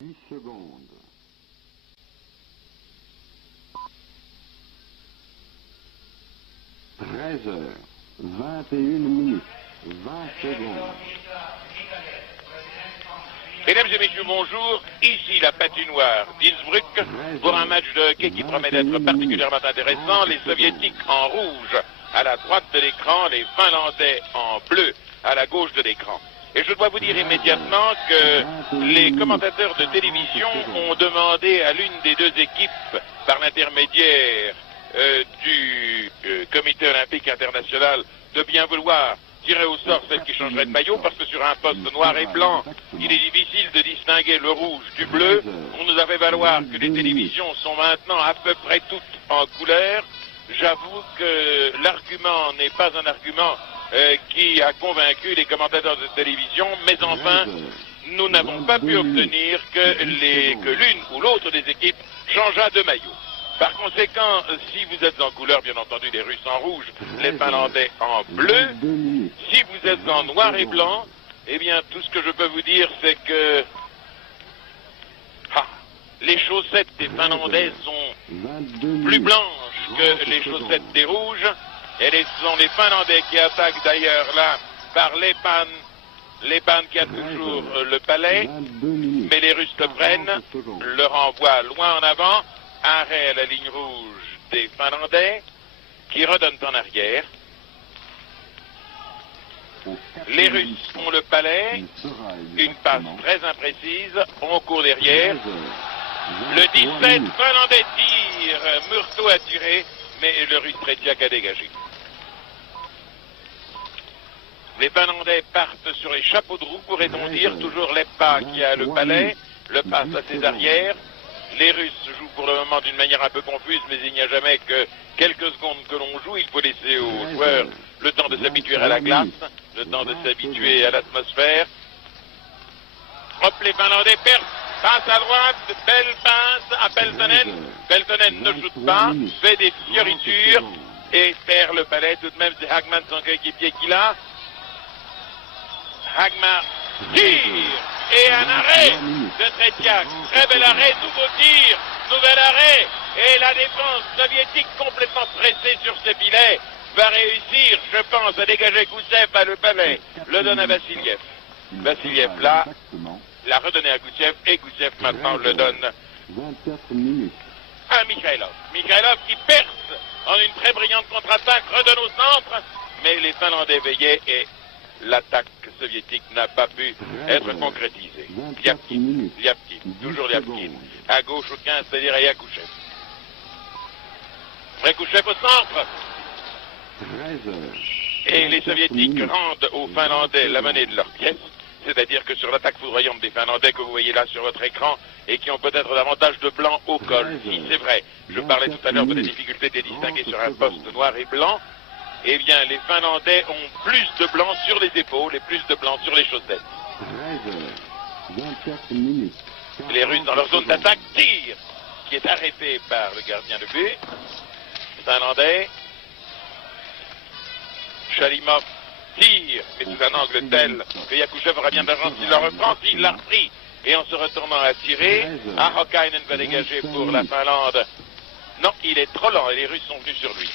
10 secondes. 13h21, 20 secondes. Mesdames et messieurs, bonjour. Ici la patinoire d'Innsbruck pour un match de hockey qui promet d'être particulièrement intéressant. Les Soviétiques en rouge à la droite de l'écran, les Finlandais en bleu à la gauche de l'écran. Et je dois vous dire immédiatement que les commentateurs de télévision ont demandé à l'une des deux équipes, par l'intermédiaire du Comité olympique international, de bien vouloir tirer au sort celle qui changerait de maillot, parce que sur un poste noir et blanc, il est difficile de distinguer le rouge du bleu. On nous a fait valoir que les télévisions sont maintenant à peu près toutes en couleur. J'avoue que l'argument n'est pas un argument qui a convaincu les commentateurs de télévision, mais enfin, nous n'avons pas pu obtenir que l'une ou l'autre des équipes changeât de maillot. Par conséquent, si vous êtes en couleur, bien entendu, les Russes en rouge, les Finlandais en bleu, si vous êtes en noir et blanc, eh bien, tout ce que je peux vous dire, c'est que les chaussettes des Finlandais sont plus blanches que les chaussettes des rouges, et ce sont les Finlandais qui attaquent d'ailleurs là par Lepan qui a toujours le palais, mais les Russes le prennent, le renvoient loin en avant, arrêt à la ligne rouge des Finlandais, qui redonnent en arrière. Les Russes ont le palais, une passe très imprécise, on court derrière. Le 17, Finlandais tire, Murto a tiré, mais le Russe Tretiak a dégagé. Les Finlandais partent sur les chapeaux de roue, pourrait-on dire, toujours Leppa qui a le palais, le passe à ses arrières. Les Russes jouent pour le moment d'une manière un peu confuse, mais il n'y a jamais que quelques secondes que l'on joue. Il faut laisser aux joueurs le temps de s'habituer à la glace, le temps de s'habituer à l'atmosphère. Hop, les Finlandais perdent, passe à droite, belle passe à Peltonen. Peltonen ne shoot pas, fait des fioritures et perd le palais. Tout de même, c'est Hagman, son coéquipier, qui l'a. Hagman tire et un arrêt de Tretiak. Très bel arrêt, nouveau tir, nouvel arrêt. Et la défense soviétique complètement pressée sur ses filets va réussir, je pense, à dégager Goussev à le palais. Le donne à Vassiliev. Vassiliev là, l'a redonné à Goussev et Goussev maintenant le donne à Mikhailov. Mikhailov qui perce en une très brillante contre-attaque, redonne au centre, mais les Finlandais veillaient et l'attaque soviétique n'a pas pu être concrétisée. Liapkin, toujours Liapkin. À gauche au 15, c'est-à-dire à Yakouchev. Yakouchev au centre. Et les Soviétiques rendent aux Finlandais la monnaie de leur pièce, c'est-à-dire que sur l'attaque foudroyante des Finlandais que vous voyez là sur votre écran, et qui ont peut-être davantage de blanc au col, si c'est vrai, je parlais tout à l'heure de la difficulté de les distinguer sur un poste noir et blanc, eh bien, les Finlandais ont plus de blanc sur les épaules et plus de blanc sur les chaussettes. Les Russes, dans leur zone d'attaque, tirent, qui est arrêté par le gardien de but. Les Finlandais. Chalimov tire, mais sous un angle tel que Yakouchev aura bien d'argent s'il la reprend, s'il l'a repris. Et en se retournant à tirer, Ahokainen va dégager pour la Finlande. Non, il est trop lent et les Russes sont venus sur lui.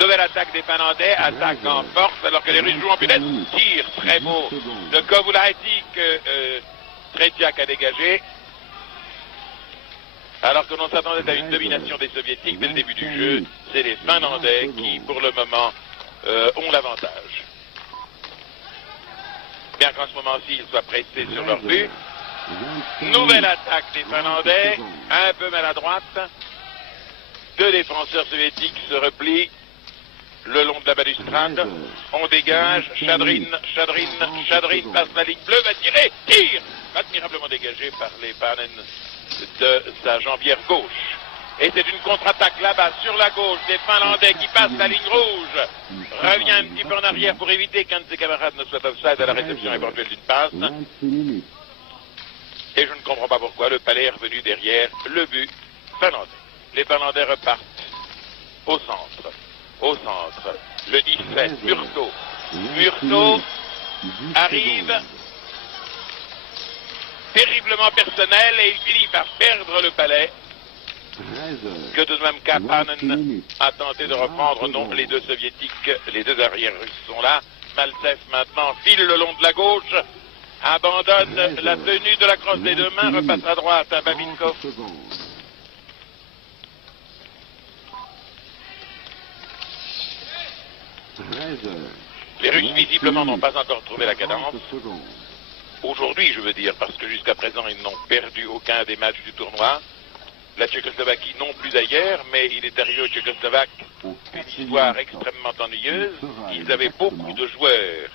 Nouvelle attaque des Finlandais, attaque en force alors que les Russes jouent en punette. Tire très beau de Kovulaiti que Tretiak a dégagé. Alors que l'on s'attendait à une domination des Soviétiques dès le début du jeu, c'est les Finlandais qui, pour le moment, ont l'avantage. Bien qu'en ce moment-ci, ils soient pressés sur leur but. Nouvelle attaque des Finlandais, un peu maladroite. Deux défenseurs soviétiques se replient le long de la balustrade. On dégage. Chadrin passe la ligne bleue, va tirer, tire, admirablement dégagé par les Panen de sa jambière gauche. Et c'est une contre-attaque là-bas sur la gauche des Finlandais qui passent la ligne rouge. Revient un petit peu en arrière pour éviter qu'un de ses camarades ne soit offside à la réception éventuelle d'une passe. Et je ne comprends pas pourquoi le palais est revenu derrière le but finlandais. Les Finlandais repartent au centre. Le 17, Murto arrive terriblement personnel et il finit par perdre le palais. Que tout de même Kapanen a tenté de reprendre. Non, les deux soviétiques, les deux arrières russes sont là. Maltsev maintenant file le long de la gauche, abandonne la tenue de la crosse des deux mains, repasse à droite à Babinkov. Les Russes visiblement n'ont pas encore trouvé la cadence. Aujourd'hui, je veux dire, parce que jusqu'à présent, ils n'ont perdu aucun des matchs du tournoi. La Tchécoslovaquie non plus d'ailleurs, mais il est arrivé aux Tchécoslovaques une histoire extrêmement ennuyeuse. Ils avaient beaucoup de joueurs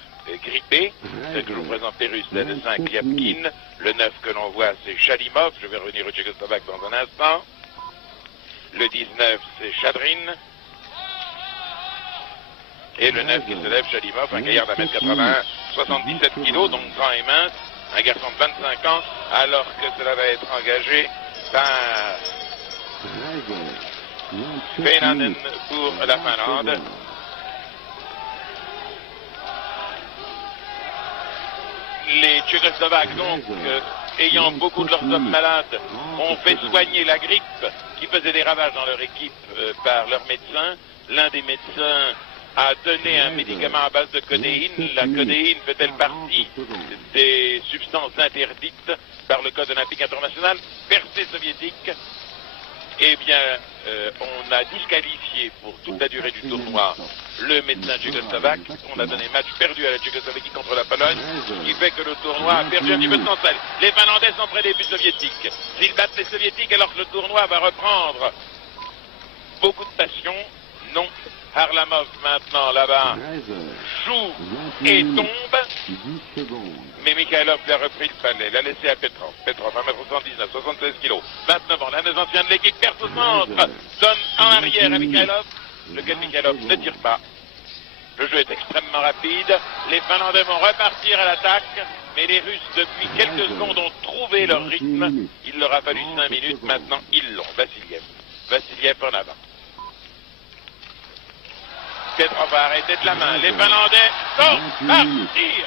grippés. Celle que je vous présente les Russes, c'est le 5 Lyapkin. Le 9 que l'on voit, c'est Chalimov. Je vais revenir aux Tchécoslovaques dans un instant. Le 19, c'est Chadrin. Et le 9 qui se lève, Chalimov, un gaillard d'un mètre 80, 77 kilos, donc grand et mince, un garçon de 25 ans, alors que cela va être engagé par Väinänen pour la Finlande. Les Tchécoslovaques, donc, ayant beaucoup de leurs hommes malades, ont fait soigner la grippe qui faisait des ravages dans leur équipe par leurs médecins. L'un des médecins a donné un médicament à base de codéine. La codéine fait-elle partie des substances interdites par le Code olympique international? Percée soviétique. Eh bien, on a disqualifié pour toute la durée du tournoi le médecin tchécoslovaque. On a donné match perdu à la Tchécoslovaquie contre la Pologne, ce qui fait que le tournoi a perdu un petit peu de son sel. Les Finlandais sont près des buts soviétiques. S'ils battent les soviétiques alors que le tournoi va reprendre beaucoup de passion, non. Harlamov maintenant là-bas joue et tombe, mais Mikhailov lui a repris le palais, l'a laissé à Petrov. Petrov 1m79, 76 kg, 29 ans, l'un des anciens de l'équipe, perd au centre, donne en arrière à Mikhailov, lequel Mikhailov ne tire pas. Le jeu est extrêmement rapide, les Finlandais vont repartir à l'attaque, mais les Russes depuis quelques secondes ont trouvé leur rythme, il leur a fallu 5 minutes, maintenant ils l'ont. Vassiliev en avant. Petrov va arrêter de la main. Les Finlandais sont partir.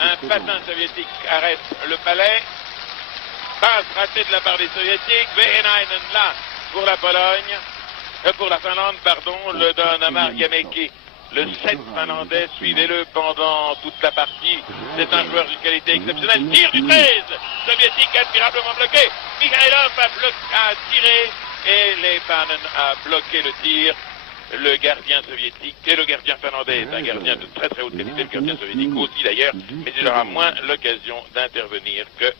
Un patin soviétique arrête le palais. Passe ratée de la part des soviétiques. Väinänen là pour la Pologne. Pour la Finlande, pardon. Le donne à Marjamäki. Le 7 finlandais. Suivez-le pendant toute la partie. C'est un joueur d'une qualité exceptionnelle. Tir du 13. Soviétique admirablement bloqué. Mikhailov a tiré. Et Väinänen a bloqué le tir. Le gardien soviétique et le gardien finlandais est un gardien de très très haute qualité, le gardien soviétique aussi d'ailleurs, mais il aura moins l'occasion d'intervenir que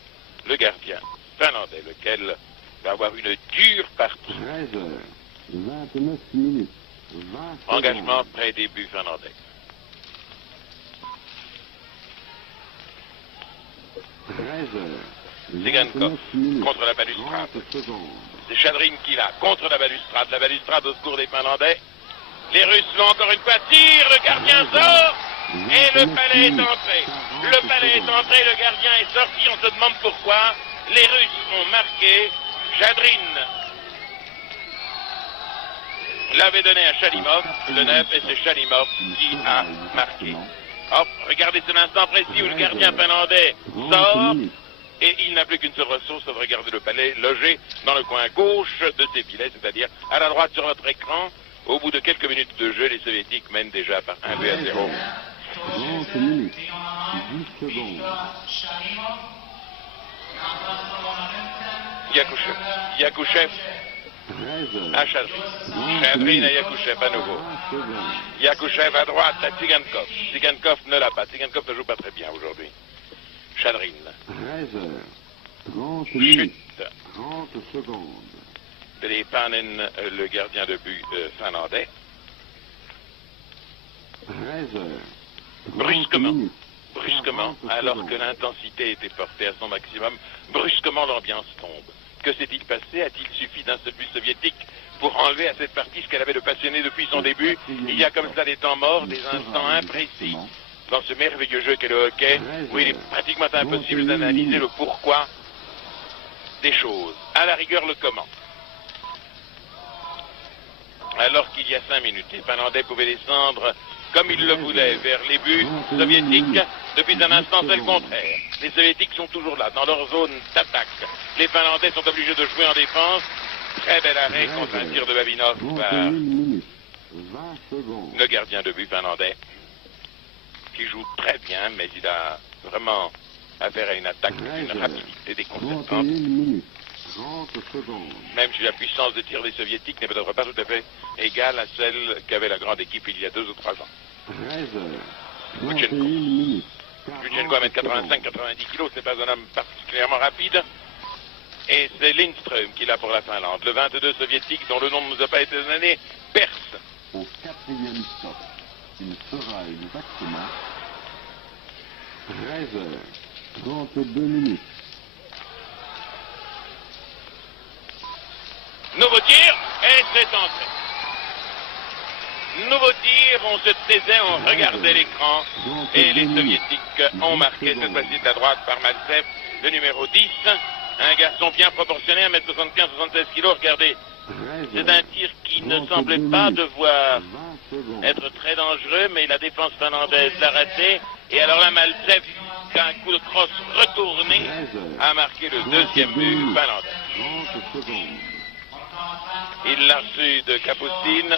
le gardien finlandais, lequel va avoir une dure partie. Engagement près des buts finlandais. Tsigankov contre la balustrade. C'est Chadrin qui l'a contre la balustrade au secours des Finlandais. Les Russes l'ont encore une fois, tirent, le gardien sort, et le palais est entré. Le palais est entré, le gardien est sorti, on se demande pourquoi. Les Russes ont marqué, Chadrin l'avait donné à Chalimov, le 9, et c'est Chalimov qui a marqué. Hop, regardez cet instant précis où le gardien finlandais sort, et il n'a plus qu'une seule ressource, c'est de regarder le palais logé dans le coin gauche de ses filets, c'est-à-dire à la droite sur votre écran. Au bout de quelques minutes de jeu, les Soviétiques mènent déjà par 1 but à 0. 30 minutes, 10 secondes. Yakushev à Chadrin. Chadrin à Yakushev à nouveau. Yakushev à droite à Tsigankov. Tsigankov ne l'a pas. Tsigankov ne joue pas très bien aujourd'hui. Chadrin. 30 minutes, Chute. 30 secondes. Väinänen, le gardien de but finlandais. 13 heures. Brusquement, alors que l'intensité était portée à son maximum, brusquement l'ambiance tombe. Que s'est-il passé? A-t-il suffi d'un seul but soviétique pour enlever à cette partie ce qu'elle avait de passionné depuis son début? Il y a comme ça des temps morts, des instants imprécis dans ce merveilleux jeu qu'est le hockey, où il est pratiquement impossible d'analyser le pourquoi des choses. À la rigueur, le comment. Alors qu'il y a 5 minutes, les Finlandais pouvaient descendre comme ils le voulaient, vers les buts soviétiques. Depuis un instant, c'est le contraire. Les soviétiques sont toujours là, dans leur zone d'attaque. Les Finlandais sont obligés de jouer en défense. Très bel arrêt contre un tir de Babinov par 20 secondes. le gardien de but finlandais, qui joue très bien, mais il a vraiment affaire à une attaque d'une rapidité déconcertante. 30 secondes. Même si la puissance de tir des soviétiques n'est peut-être pas tout à fait égale à celle qu'avait la grande équipe il y a 2 ou 3 ans. 13 heures. Lutchenko. 21 minutes. Lutchenko à 1m85-90 kg, ce n'est pas un homme particulièrement rapide. Et c'est Lindström qui l'a pour la Finlande. Le 22 soviétique, dont le nom ne nous a pas été donné, perce. Au 4e stop, il sera exactement 13 heures. 32 minutes. Nouveau tir, et c'est entré. Nouveau tir, on se taisait, on regardait l'écran, et les soviétiques ont marqué cette fois-ci de la droite par Maltsev, le numéro 10, un garçon bien proportionné, 1m75-76 kg, regardez, c'est un tir qui ne semblait pas devoir être très dangereux, mais la défense finlandaise l'a raté, et alors là, Maltsev, qu'un coup de crosse retourné, a marqué le 2e but finlandais. 30 secondes. Il l'a reçu de Kapustin,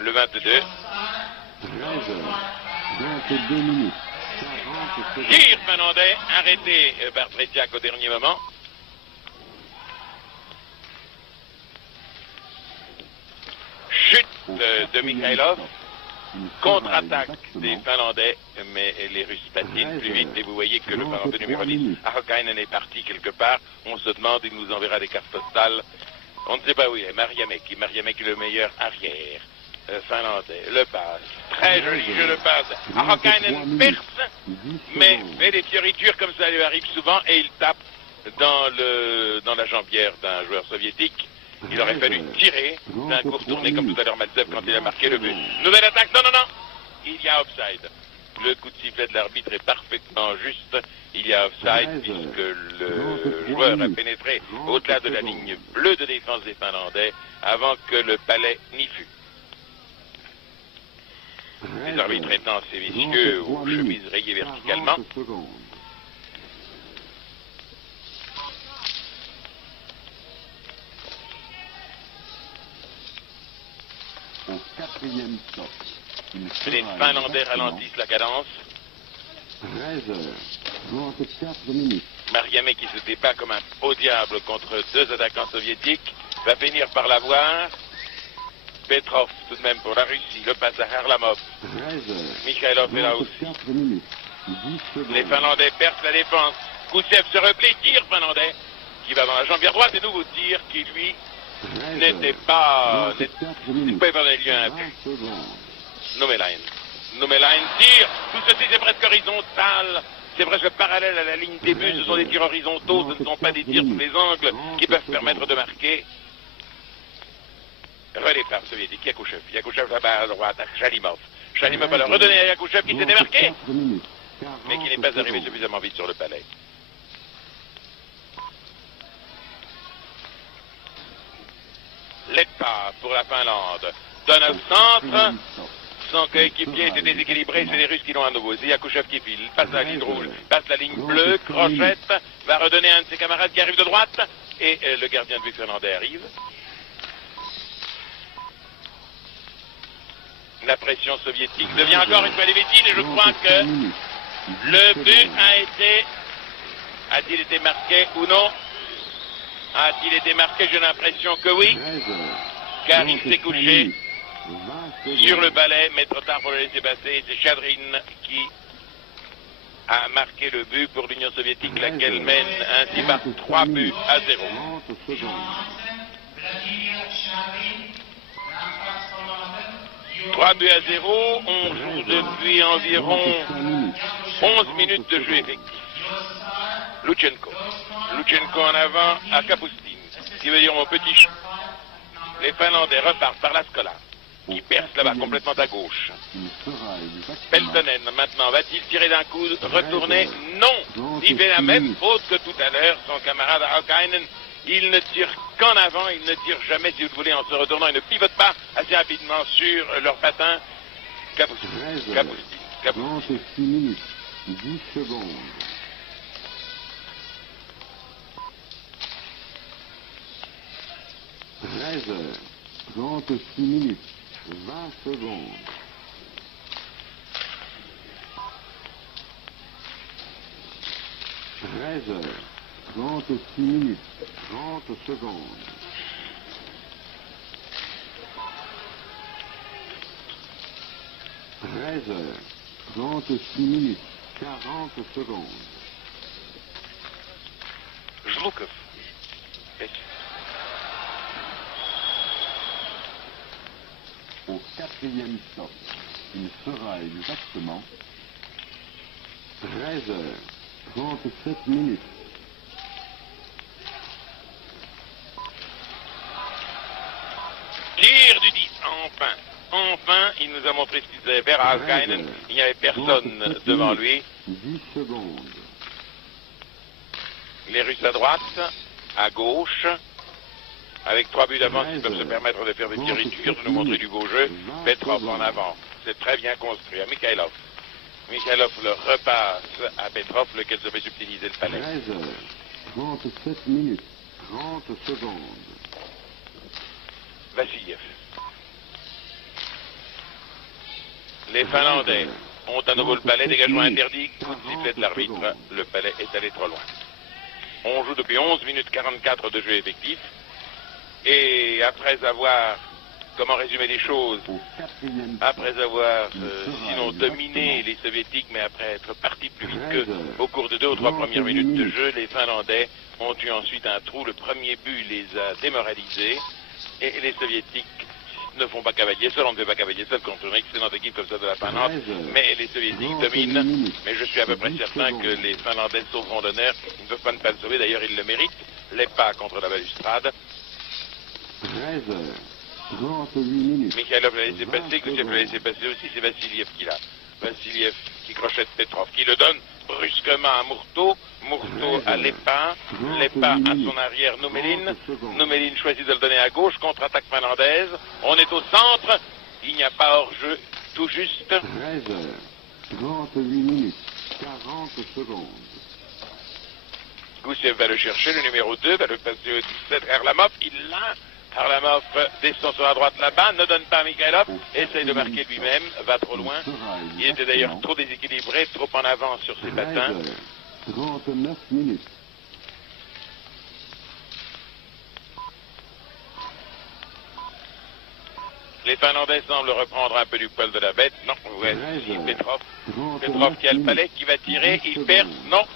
le 22. 13 heures. 22 minutes. 40 secondes. Tir finlandais, arrêté par Tretiak au dernier moment. Chute de Mikhailov. Contre-attaque des Finlandais, mais les Russes patinent plus vite. Et vous voyez que le Finlandais numéro 10, Ahokainen, est parti quelque part. On se demande, il nous enverra des cartes postales. On ne sait pas où il est. Mariamek. Mariamek est le meilleur arrière finlandais. Le passe. Très joli jeu de passe. Ahokainen perce, mais fait des fioritures comme ça lui arrive souvent et il tape dans la jambière d'un joueur soviétique. Il aurait fallu tirer d'un coup retourné comme tout à l'heure Maltsev quand il a marqué le but. Nouvelle attaque. Non, non, non. Il y a offside. Le coup de sifflet de l'arbitre est parfaitement juste. Il y a offside puisque le joueur a pénétré au-delà de la ligne bleue de défense des Finlandais avant que le palais n'y fût. Les arbitres étant ces messieurs aux chemises rayées verticalement. 40 secondes. Au 4e stop, il Les sera Finlandais exactement ralentissent la cadence. 13 heures. 34 minutes. Mariamet, qui se débat comme un haut diable contre 2 attaquants soviétiques, va finir par l'avoir. Petrov, tout de même pour la Russie, le passe à Harlamov. 13 heures. Mikhailov est là aussi. 4 minutes. 10 secondes. Les Finlandais percent la défense. Koutsev se replie, tire finlandais, qui va dans la jambière droite, et nouveau tir qui, lui, 13 n'était heures. pas... 24 minutes. pas épargné lieu à un 20 but. secondes. Nomelainen. Nomelainen tire. Tout ceci, c'est presque horizontal. C'est presque parallèle à la ligne des buts. Ce sont des tirs horizontaux. Ce ne sont pas des tirs sous les angles qui peuvent permettre de marquer. Relais par soviétique. Yakouchev. Yakouchev là-bas à droite. Shalimov. Shalimov va le redonner à Yakouchev qui s'est démarqué, 24 minutes. mais qui n'est 40 pas arrivé secondes. suffisamment vite sur le palais. Leppa pour la Finlande. Donne un centre. Son coéquipier était déséquilibré, c'est les Russes qui l'ont à nouveau. C'est Yakouchev qui file, passe la ligne rouge, passe la ligne bleue, crochette, va redonner à un de ses camarades qui arrive de droite, et le gardien de but finlandais arrive. La pression soviétique devient encore une fois lévitine, et je crois que le but a-t-il été marqué ou non? A-t-il été marqué? J'ai l'impression que oui, 13 heures. car il s'est couché 20 sur le secondes. balai, mais trop tard pour le laisser passer. C'est Chadrin qui a marqué le but pour l'Union soviétique, laquelle mène ainsi par 3 buts à 0. 30 secondes. 3 buts à 0, on joue depuis environ 11 minutes de jeu effectif. Lutchenko. Lutchenko en avant à Kapustin, ce qui veut dire mon petit chat. Les Finlandais repartent par la Skola, qui perce là-bas complètement à gauche. Il sera exactement Peltonen, maintenant, va-t-il tirer d'un coup retourné? Non. Il fait la même faute que tout à l'heure, son camarade Ahokainen. Il ne tire qu'en avant, il ne tire jamais, si vous le voulez, en se retournant. Il ne pivote pas assez rapidement sur leur patin. Kapustin, 13 heures, Kapustin, Kapustin. 36 minutes, 10 secondes. 13 heures, 36 minutes, 20 secondes. 13 heures, 36 minutes, 30 secondes. 13 heures, 36 minutes, 40 secondes. Jloukov. Yes. Au 4e stop, il sera exactement 13 heures, 37 minutes. Tir du 10, enfin. Enfin, il nous a montré ce qu'il faisait. Verhaeghen, il n'y avait personne devant lui. 10 secondes. Les Russes à droite, à gauche, avec 3 buts d'avance, ils peuvent se permettre de faire des tiritures, de nous montrer du beau jeu. Petrov en avant, c'est très bien construit. À Mikhailov. Mikhailov le repasse à Petrov, lequel se fait subtiliser le palais. 13 heures, 37 minutes, 30 secondes. Vassiliev. Les Finlandais ont à nouveau le palais, dégagement interdit, coup de sifflet de l'arbitre, le palais est allé trop loin. On joue depuis 11 minutes 44 de jeu effectif, et après avoir, comment résumer les choses, après avoir, sinon dominé les Soviétiques, mais après être partis plus vite qu'eux, au cours de 2 ou 3 premières minutes de jeu, les Finlandais ont eu ensuite un trou, le premier but les a démoralisés, et les Soviétiques ne font pas cavalier seul, on ne fait pas cavalier seul contre une excellente équipe comme ça de la Finlande, mais les Soviétiques dominent, mais je suis à peu près certain que les Finlandais sauveront l'honneur, ils ne peuvent pas ne pas le sauver, d'ailleurs ils le méritent, les pas contre la balustrade. 13 heures, 38 minutes. Mikhailov l'a laissé passer, Goussiev l'a laissé passer aussi, c'est Vassiliev qui l'a. Vassiliev qui crochette Petrov, qui le donne brusquement à Mourteau, Mourteau à Lepa, Lepa à son arrière Noumelin, Noumelin choisit de le donner à gauche, contre-attaque finlandaise, on est au centre, il n'y a pas hors-jeu, tout juste. 13 heures, 38 minutes, 40 secondes. Goussiev va le chercher, le numéro 2, va le passer au 17, Harlamov, il l'a. Harlamov descend sur la droite là-bas, ne donne pas à Mikhailov, essaye de marquer lui-même, va trop loin. Il était d'ailleurs trop déséquilibré, trop en avance sur ses patins. 39 minutes. Les Finlandais semblent reprendre un peu du poil de la bête. Non, ouais, si, Petrov. Petrov qui a le palais, qui va tirer, il perd, non.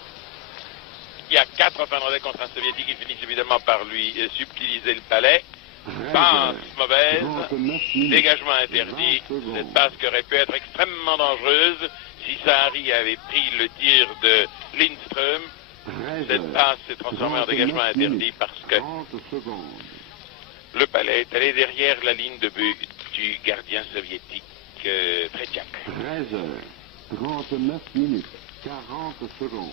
Il y a 4 Finlandais contre un Soviétique, ils finissent évidemment par lui subtiliser le palais. Passe mauvaise, dégagement interdit, cette passe qui aurait pu être extrêmement dangereuse si Sahari avait pris le tir de Lindström. Cette passe s'est transformée en dégagement interdit parce que le palais est allé derrière la ligne de but du gardien soviétique Tretiak. 13 heures, 39 minutes, 40 secondes.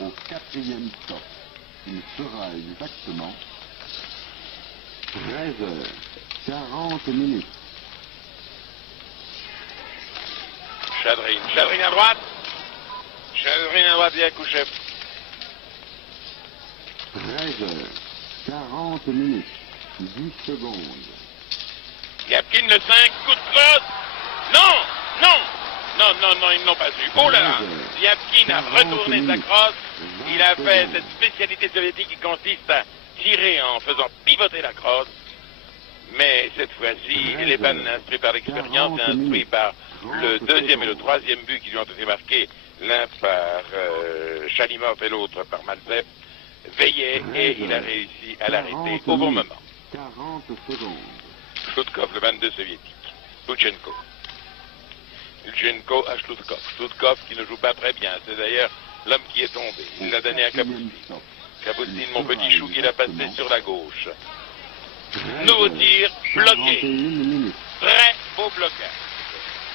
Au 4e stop, il sera exactement 13 heures, 40 minutes. Chadrin, Chadrin à droite. Chadrin à droite, Yakouchev. 13 heures, 40 minutes, 10 secondes. Yapkin le 5, coup de crosse. Non, non. Non, non, non, ils n'ont pas eu. Oh là là! Yapkin a retourné sa crosse. Il a fait cette spécialité soviétique qui consiste à tirer en faisant pivoter la crosse. Mais cette fois-ci, les pannes instruits par l'expérience et instruits par le 2e et le 3e but qui lui ont été marqués, l'un par Chalimov et l'autre par Malzev, veillaient et il a réussi à l'arrêter au bon moment. 40 secondes. Chloutkov, le 22 soviétique. Luchenko. Luchenko à Chloutkov. Chloutkov qui ne joue pas très bien. C'est d'ailleurs l'homme qui est tombé. Il l'a donné à Kapustin. Kapustin, mon petit chou, qui l'a passé sur la gauche. Nouveau tir, bloqué. Très beau blocage.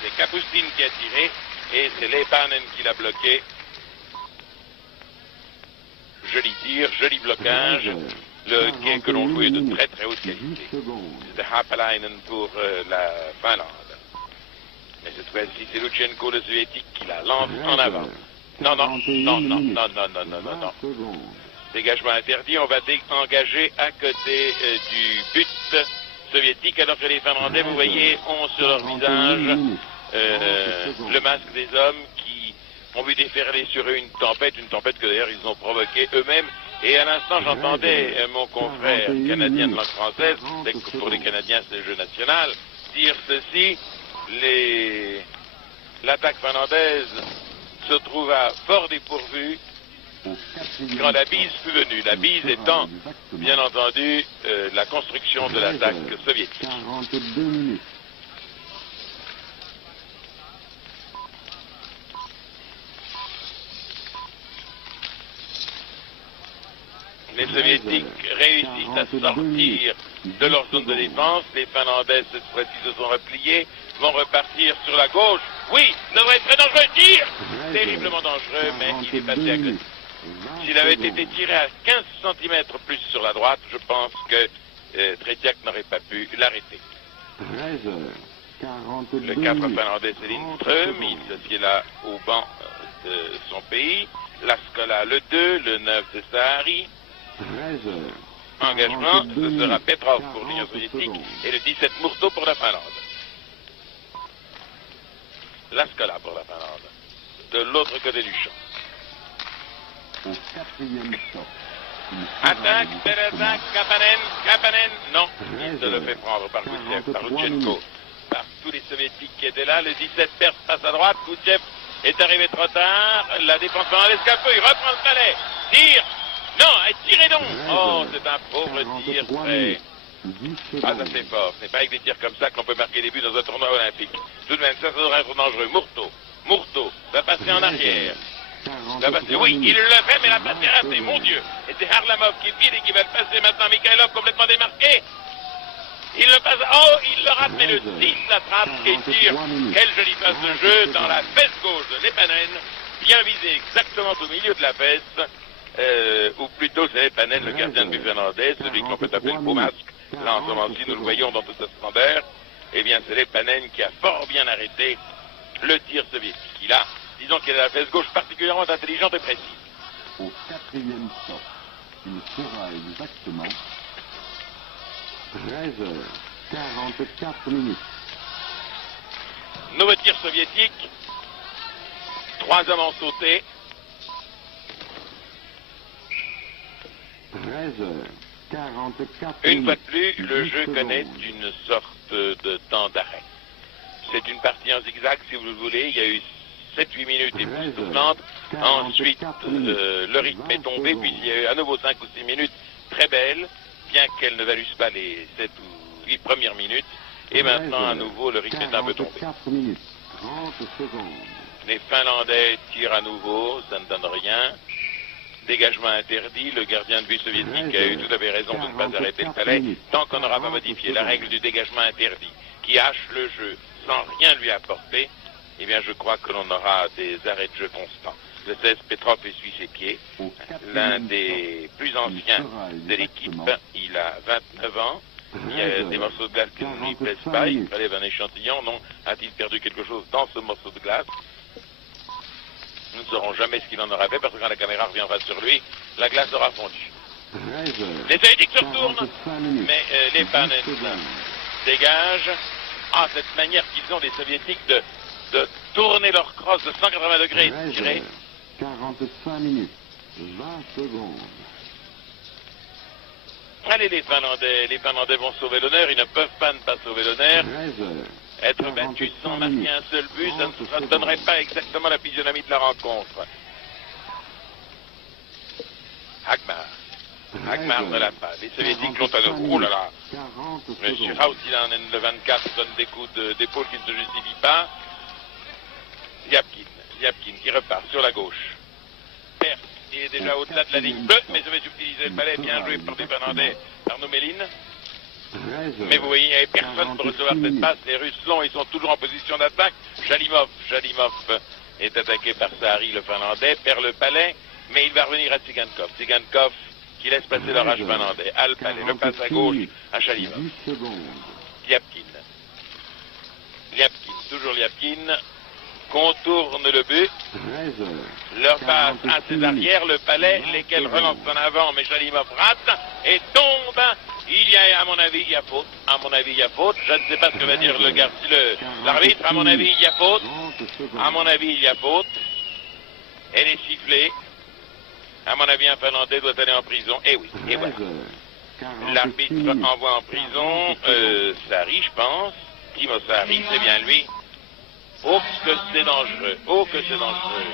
C'est Kapustin qui a tiré et c'est Lepanen qui l'a bloqué. joli tir, joli blocage. Le quai que l'on joue est de très très haute qualité. C'était Haapalainen pour la Finlande. Mais cette fois-ci, c'est Lutsenko, le soviétique, qui la lance en avant. Non, non, non, non, non, non, non, non, non, non. Dégagement interdit, on va engager à côté du but soviétique, alors que les Finlandais, vous voyez, ont sur leur visage le masque des hommes qui ont vu déferler sur eux une tempête que d'ailleurs ils ont provoquée eux-mêmes. Et à l'instant, j'entendais mon confrère canadien de langue française, pour les Canadiens c'est le jeu national, dire ceci: l'attaque finlandaise se trouva fort dépourvue quand la bise fut venue. La bise étant, bien entendu, la construction de l'attaque soviétique. 42 minutes. Les Soviétiques réussissent à sortir de leur zone de défense. Les Finlandais, cette fois-ci, se sont repliés, vont repartir sur la gauche. Oui, ça devrait être très dangereux. Tir terriblement dangereux, mais il est passé à côté. S'il avait été tiré à 15 cm plus sur la droite, je pense que Tretiak n'aurait pas pu l'arrêter. 13h42. Le 4 finlandais, c'est Lindström. Il s'assied là au banc de son pays. Laskola, le 2. Le 9, c'est Sahari. 13h. Engagement, ce sera Petrov pour l'Union soviétique et le 17 Murto pour la Finlande. Laskola pour la Finlande, de l'autre côté du champ. Au 4e stop. Attaque, belle attaque, Kapanen, non, il se le fait prendre par Koutchev, par Lutsenko, par tous les soviétiques qui étaient là. Le 17 perce passe à droite, Koutchev est arrivé trop tard, la défense finlandaise l'escapouille, il reprend le palais, tire. Non, tirez donc! Oh, c'est un pauvre tir, c'est... Ah, ça c'est fort. Ce n'est pas avec des tirs comme ça qu'on peut marquer des buts dans un tournoi olympique. Tout de même, ça devrait être dangereux. Murto va passer en arrière. Va passer... Oui, il le fait, mais la passe est ratée, mon Dieu. Et c'est Harlamov qui file et qui va le passer maintenant. Mikhailov complètement démarqué. Il le passe... Oh, il le rate, mais le 6 l'attrape et tire. Quelle jolie passe de jeu dans la fesse gauche de Lepanen. Bien visé exactement au milieu de la fesse. Ou plutôt c'est Lepanen, le gardien de but finlandais, celui qu'on peut appeler le beau masque. Là, en ce moment-ci, nous le voyons dans toute sa splendeur. Eh bien, c'est Lepanen qui a fort bien arrêté le tir soviétique. Il a, disons qu'il a la fesse gauche particulièrement intelligente et précise. Au 4e stop, il sera exactement 13h44 minutes. Nouveau tir soviétique. 3 hommes ont sauté. 13h44 Une fois de minutes. plus, le 10 jeu connaît secondes. une sorte de temps d'arrêt. C'est une partie en zigzag, si vous le voulez. Il y a eu 7-8 minutes époustouflantes. Ensuite, le rythme est tombé, puis il y a eu à nouveau 5 ou 6 minutes très belles, bien qu'elles ne valussent pas les 7 ou 8 premières minutes. Et maintenant, à nouveau, le rythme est un peu tombé. 44 minutes, 30 secondes. Les Finlandais tirent à nouveau, ça ne donne rien. Dégagement interdit, le gardien de but soviétique a eu tout à fait raison de ne pas arrêter le palais, tant qu'on n'aura pas modifié la règle du dégagement interdit, qui hache le jeu sans rien lui apporter. Eh bien, je crois que l'on aura des arrêts de jeu constants. Le 16, Petrov essuie ses pieds, l'un des plus anciens de l'équipe. Il a 29 ans. Il y a des morceaux de glace qui ne lui plaisent pas. Il prélève un échantillon. Non, a-t-il perdu quelque chose dans ce morceau de glace? Nous ne saurons jamais ce qu'il en aura fait, parce que quand la caméra reviendra sur lui, la glace aura fondu. Les Soviétiques se retournent, mais les Finlandais dégagent. Ah, cette manière qu'ils ont, les Soviétiques, de tourner leur crosse de 180 degrés et de tirer. 45 minutes, 20 secondes. Allez, les Finlandais vont sauver l'honneur, ils ne peuvent pas ne pas sauver l'honneur. 13h. Être battu sans marquer un seul but, ça ne donnerait pas exactement la physionomie de la rencontre. Hagmar ne l'a pas. Les Soviétiques l'ont à nouveau. Oh là là. Monsieur Hausilanen, le 24, donne des coups d'épaule qui ne se justifient pas. Ziapkin qui repart sur la gauche. Perce, il est déjà au-delà de la ligne bleue, mais je vais subtiliser le palais, bien joué par les Finlandais, Arnaud Méline. Mais vous voyez, il n'y avait personne pour recevoir cette passe. Les Russes l'ont, ils sont toujours en position d'attaque. Jalimov est attaqué par Sahari, le Finlandais, perd le palais. mais il va revenir à Tsigankov. Tsigankov qui laisse passer l'orage finlandais. Al Palais, le passe à gauche à Chalimov. Liapkin. Liapkin, toujours Liapkin. Contourne le but. Leur passe à ses arrières, le Palais, lesquels relancent en avant, mais Chalimov rate et tombe. Il y a, à mon avis, il y a faute. À mon avis, il y a faute. Je ne sais pas ce que va dire l'arbitre. À mon avis, il y a faute. À mon avis, il y a faute. Elle est sifflée. À mon avis, un Finlandais doit aller en prison. Eh oui, et voilà. L'arbitre envoie en prison Sari, je pense. Timo Sari, c'est bien lui. Oh, que c'est dangereux. Oh, que c'est dangereux.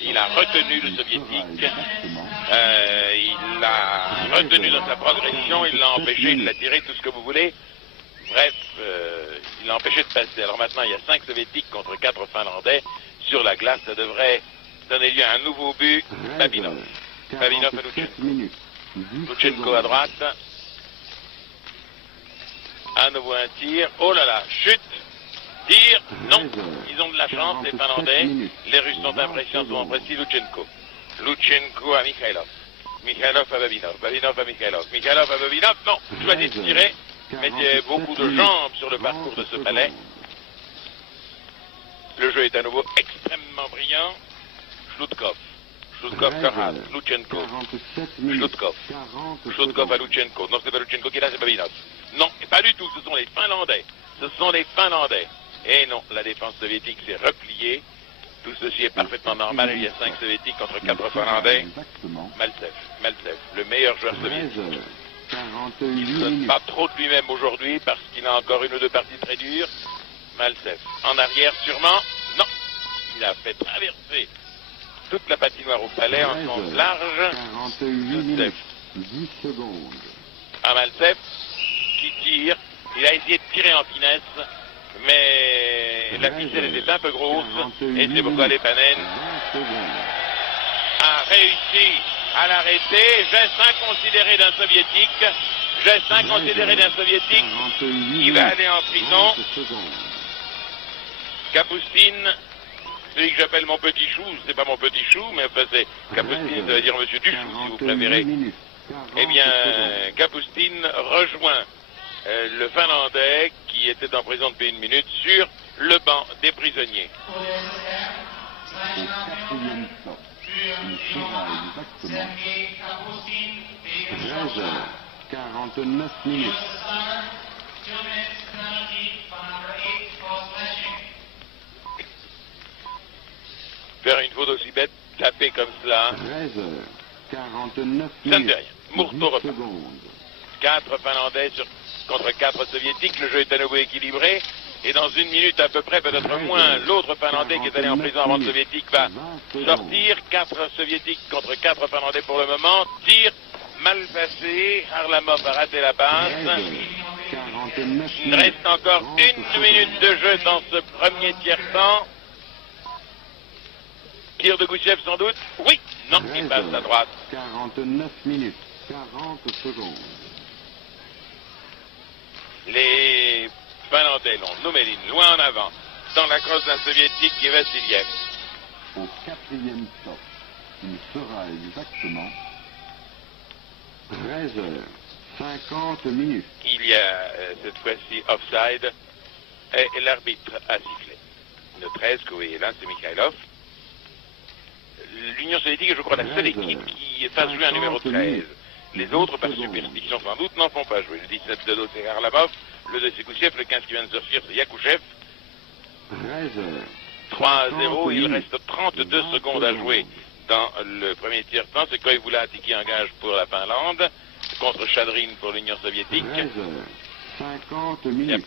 Il a retenu le soviétique. Il l'a retenu dans sa progression. Il l'a empêché, il l'a tiré, tout ce que vous voulez. Bref, il l'a empêché de passer. Alors maintenant, il y a 5 soviétiques contre 4 finlandais. Sur la glace, ça devrait donner lieu à un nouveau but. Babinov. Babinov et Lutchenko. Lutchenko à droite. À nouveau un tir. Oh là là, chute. Tir. Non. Ils ont de la chance, les Finlandais. Les Russes sont impressionnants, sont précis. Lutchenko. Lutchenko à Mikhailov. Mikhailov à Babinov. Babinov à Mikhailov. Mikhailov à Babinov. Non. Choisis de tirer. Mettez beaucoup de jambes sur le parcours de ce palais. Le jeu est à nouveau extrêmement brillant. Schlutkov. Schlutkov, Korab. Lutchenko. Schlutkov. Schlutkov à Lutchenko. Non, c'est pas Lutchenko qui est là, c'est Babinov. Non, pas du tout, ce sont les Finlandais. Ce sont les Finlandais. Et non, la défense soviétique s'est repliée. Tout ceci est parfaitement normal. Il y a 5 soviétiques contre 4 Finlandais. Maltsev, le meilleur joueur soviétique. Il ne donne pas trop de lui-même aujourd'hui parce qu'il a encore une ou deux parties très dures. Maltsev. En arrière sûrement. Non. Il a fait traverser toute la patinoire au palais en sens large. Maltsev. 10 secondes. À Maltsev qui tire. Il a essayé de tirer en finesse. Mais la ficelle était un peu grosse. Et c'est pourquoi Lepanen a réussi à l'arrêter. Geste inconsidéré d'un soviétique. Geste inconsidéré d'un soviétique qui va aller en prison. Kapustin, celui que j'appelle mon petit chou, c'est pas mon petit chou, mais enfin c'est Kapustin, ça veut dire monsieur Duchou si vous préférez. Eh bien, Kapustin rejoint le Finlandais qui était en prison depuis 1 minute sur le banc des prisonniers. Au 4e stop, il sera exactement 13h49 minutes. Faire une faute aussi bête, taper comme cela. 13h49 minutes. Ça ne fait rien. Mourteau repart. 4 Finlandais contre 4 Soviétiques. Le jeu est à nouveau équilibré. Et dans 1 minute à peu près, peut-être moins, l'autre Finlandais qui est allé en prison avant le Soviétique va sortir. 4 Soviétiques contre 4 Finlandais pour le moment. Tir mal passé. Harlamov a raté la passe. Il reste encore 1 minute de jeu dans ce premier tiers-temps. Tir de Gouchev sans doute. Oui. Non, il passe à droite. 49 minutes. 40 secondes. Les Finlandais l'ont Noumelin loin en avant. Dans la crosse d'un soviétique qui est Vassiliev. Au 4e stop, il sera exactement 13h50 minutes. Il y a cette fois-ci offside et l'arbitre a sifflé. Le 13 que vous voyez là, c'est Mikhailov. L'Union soviétique est, je crois, la seule équipe qui fasse jouer un numéro 13. Les autres, par superstition sans doute, n'en font pas jouer. Le 17 de dos, c'est Harlamov. Le 2, c'est Gouchev. Le 15 qui vient de sortir, c'est Yakouchev. 3-0. Il reste 32 secondes à jouer dans le premier tiers-temps. C'est Koivula qui engage pour la Finlande contre Chadrin pour l'Union soviétique. 50 minutes.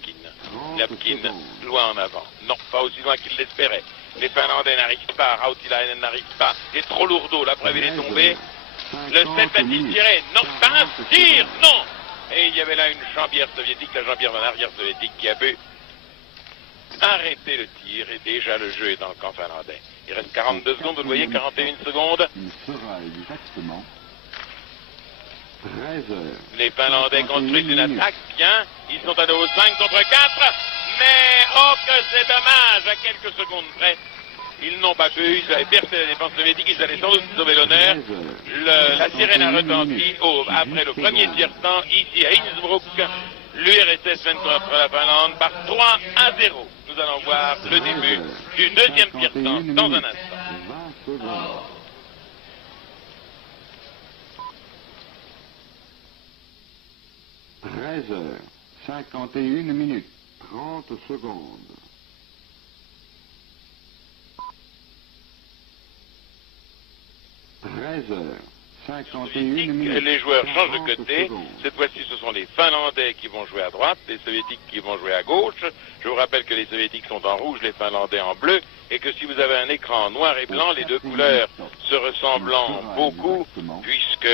Liapkin, loin en avant. Non, pas aussi loin qu'il l'espérait. Les Finlandais n'arrivent pas, Rautilainen n'arrive pas. C'est trop lourdeau, la preuve il est tombé. Le 7 va-t-il tirer? Non, pas un tir, non. Et il y avait là une jambière soviétique, la jambière d'un arrière soviétique qui a pu arrêter le tir. Et déjà le jeu est dans le camp finlandais. Il reste 42 secondes, vous le voyez, 41 secondes. Il sera exactement 13h. Les Finlandais construisent une attaque, bien. Ils sont à nouveau 5 contre 4. Mais, oh que c'est dommage, à quelques secondes près. Ils n'ont pas pu, ils avaient percé la défense soviétique, ils allaient sans doute sauver l'honneur. La sirène a retenti après le premier tiers-temps, ici à Innsbruck. L'URSS mène contre la Finlande par 3-0. Nous allons voir le début du deuxième tiers-temps dans un instant. 20 secondes. 13h51, 30 secondes. 13h51. Les joueurs changent de côté. Cette fois-ci, ce sont les Finlandais qui vont jouer à droite, les Soviétiques qui vont jouer à gauche. Je vous rappelle que les Soviétiques sont en rouge, les Finlandais en bleu, et que si vous avez un écran noir et blanc, les deux couleurs se ressemblant beaucoup, puisque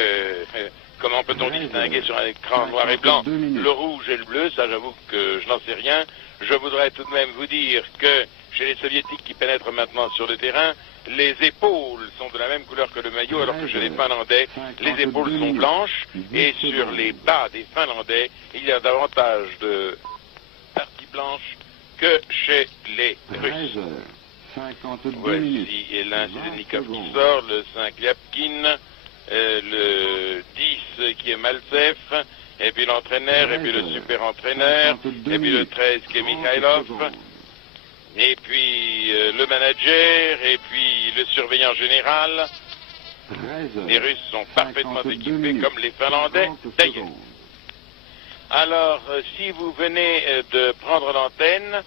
comment peut-on distinguer sur un écran noir et blanc le rouge et le bleu? Ça, j'avoue que je n'en sais rien. Je voudrais tout de même vous dire que chez les Soviétiques qui pénètrent maintenant sur le terrain, les épaules sont de la même couleur que le maillot, alors que chez les Finlandais, les épaules sont blanches, et sur les bas des Finlandais, il y a davantage de parties blanches que chez les Russes. Voici l'un Zidenikov qui sort, le 5 Lyapkin, le 10 qui est Maltsev, et puis l'entraîneur, et puis le super-entraîneur, et puis le 13 qui est Mikhailov, et puis le manager, et puis le surveillant général. Les Russes sont parfaitement équipés, comme les Finlandais d'ailleurs. Alors, si vous venez de prendre l'antenne,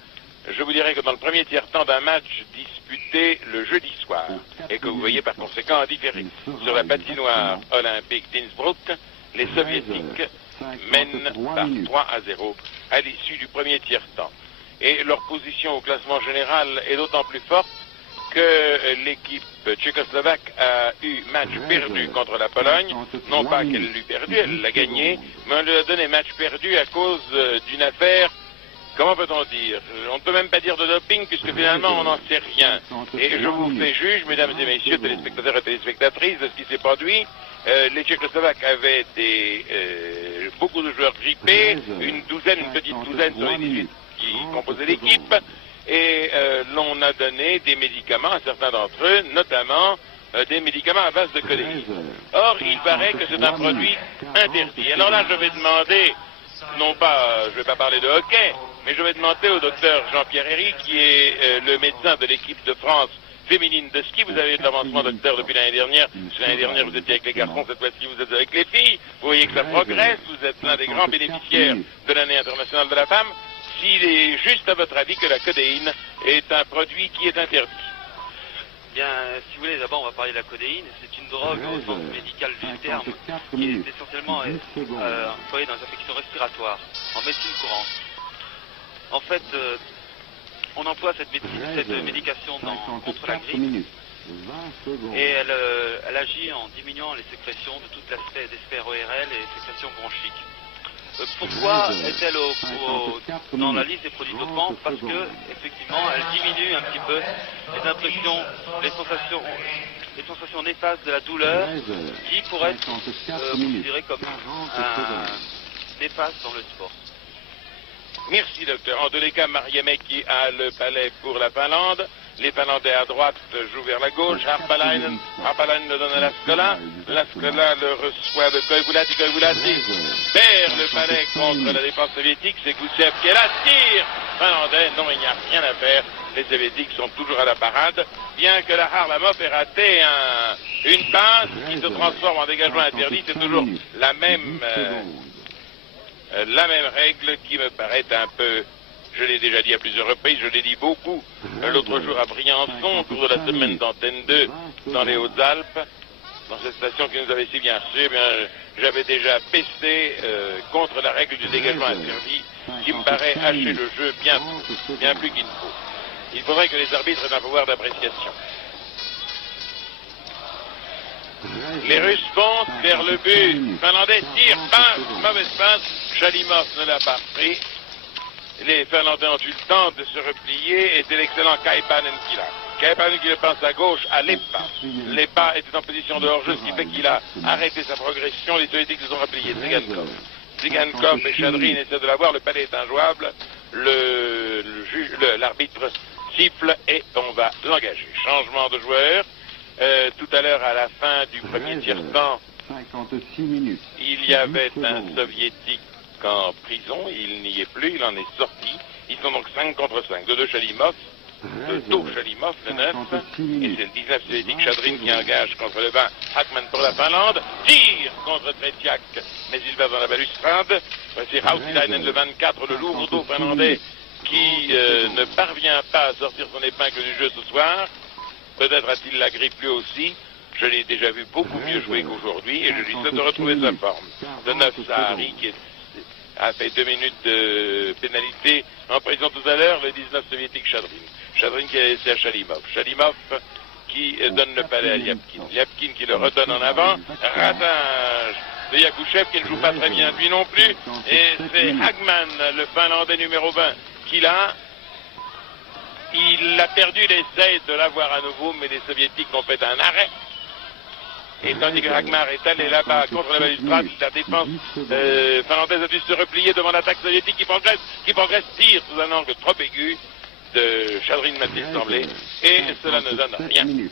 je vous dirais que dans le premier tiers-temps d'un match disputé le jeudi soir, et que vous voyez par conséquent en différé sur la patinoire olympique d'Innsbruck, les Soviétiques mènent par 3-0 à l'issue du premier tiers-temps. Et leur position au classement général est d'autant plus forte que l'équipe tchécoslovaque a eu match perdu contre la Pologne. Non pas qu'elle l'eût perdu, elle l'a gagné, mais on lui a donné match perdu à cause d'une affaire, comment peut-on dire? On ne peut même pas dire de doping, puisque finalement on n'en sait rien. Et je vous fais juge, mesdames et messieurs, téléspectateurs et téléspectatrices, de ce qui s'est produit. Les Tchécoslovaques avaient beaucoup de joueurs grippés, une petite douzaine sur les 18 qui composaient l'équipe, et l'on a donné des médicaments à certains d'entre eux, notamment des médicaments à base de codéine. Or, il paraît que c'est un produit interdit. Alors là, je vais demander, non pas, je ne vais pas parler de hockey, mais je vais demander au docteur Jean-Pierre Herry, qui est le médecin de l'équipe de France féminine de ski. Vous avez eu de l'avancement, docteur, depuis l'année dernière. L'année dernière, vous étiez avec les garçons, cette fois-ci, vous êtes avec les filles. Vous voyez que ça progresse, vous êtes l'un des grands bénéficiaires de l'année internationale de la femme. S'il est juste à votre avis que la codéine est un produit qui est interdit. Bien, si vous voulez, d'abord on va parler de la codéine. C'est une drogue au sens médical du terme qui est essentiellement employée dans les infections respiratoires, en médecine courante. En fait, on emploie cette médication contre la grippe et elle agit en diminuant les sécrétions de toute l'aspect des sphères ORL et les sécrétions bronchiques. Pourquoi est-elle dans la liste des produits dopants? Parce que, effectivement, elle diminue un petit peu les impressions, les sensations néfastes de la douleur qui pourraient être considérées comme néfastes dans le sport. Merci, docteur. En tous les cas, Marjamäki a le palais pour la Finlande. Les Finlandais à droite jouent vers la gauche. Harpalainen le donne à Laskola. Laskola le reçoit de Koivulati. Koivulati perd le palais contre la défense soviétique. C'est Goutsev qui est là. Tire finlandais. Non, il n'y a rien à faire. Les Soviétiques sont toujours à la parade. Bien que la Harlamov ait raté une passe qui se transforme en dégagement interdit, c'est toujours la même règle qui me paraît un peu, je l'ai déjà dit à plusieurs reprises, je l'ai dit beaucoup l'autre jour à Briançon, au cours de la semaine d'Antenne 2, dans les Hautes-Alpes, dans cette station qui nous avait si bien reçus, j'avais déjà pesté contre la règle du dégagement interdit, qui me paraît hacher le jeu bien plus qu'il ne faut. Il faudrait que les arbitres aient un pouvoir d'appréciation. Les Russes vont vers le but. Finlandais tire, passe, mauvaise passe. Chalimov ne l'a pas pris. Les Finlandais ont eu le temps de se replier et c'est l'excellent Kaipanen qui l'a. Kaipanen qui le passe à gauche à Lepa. Lepa était en position de hors-jeu, ce qui fait qu'il a arrêté sa progression. Les Soviétiques se sont repliés. Zigankov et Chadrin essaient de l'avoir. Le palais est injouable. L'arbitre siffle et on va l'engager. Changement de joueur. Tout à l'heure, à la fin du premier tiers-temps, 56 minutes. il y avait un soviétique en prison, il n'y est plus, il en est sorti. Ils sont donc 5 contre 5. De Chalimov, de Do Chalimov, le 9, et c'est le 19 soviétique Chadrin qui engage contre le 20 Hackman pour la Finlande. Tire contre Tretiak, mais il va dans la balustrade. C'est Rautilainen, le 24, le lourdeau finlandais, qui ne parvient pas à sortir son épingle du jeu ce soir. Peut-être a-t-il la grippe lui aussi. Je l'ai déjà vu beaucoup mieux jouer qu'aujourd'hui et je lui souhaite de retrouver sa forme. Le 9 Sahari qui a fait 2 minutes de pénalité en prison tout à l'heure, le 19 soviétique Chadrin. Chadrin qui a laissé à Chalimov. Chalimov qui donne le palais à Liapkin. Liapkin qui le redonne en avant. Ratage de Yakouchev qui ne joue pas très bien lui non plus. Et c'est Hagman, le Finlandais numéro 20, qui l'a. Il a perdu l'essai de l'avoir à nouveau, mais les Soviétiques ont fait un arrêt. Et tandis que Hagmar est allé là-bas contre la balustrade, la défense finlandaise a dû se replier devant l'attaque soviétique qui progresse, tire sous un angle trop aigu de Chadrin, m'a-t-il semblé, et cela ne donne rien. 19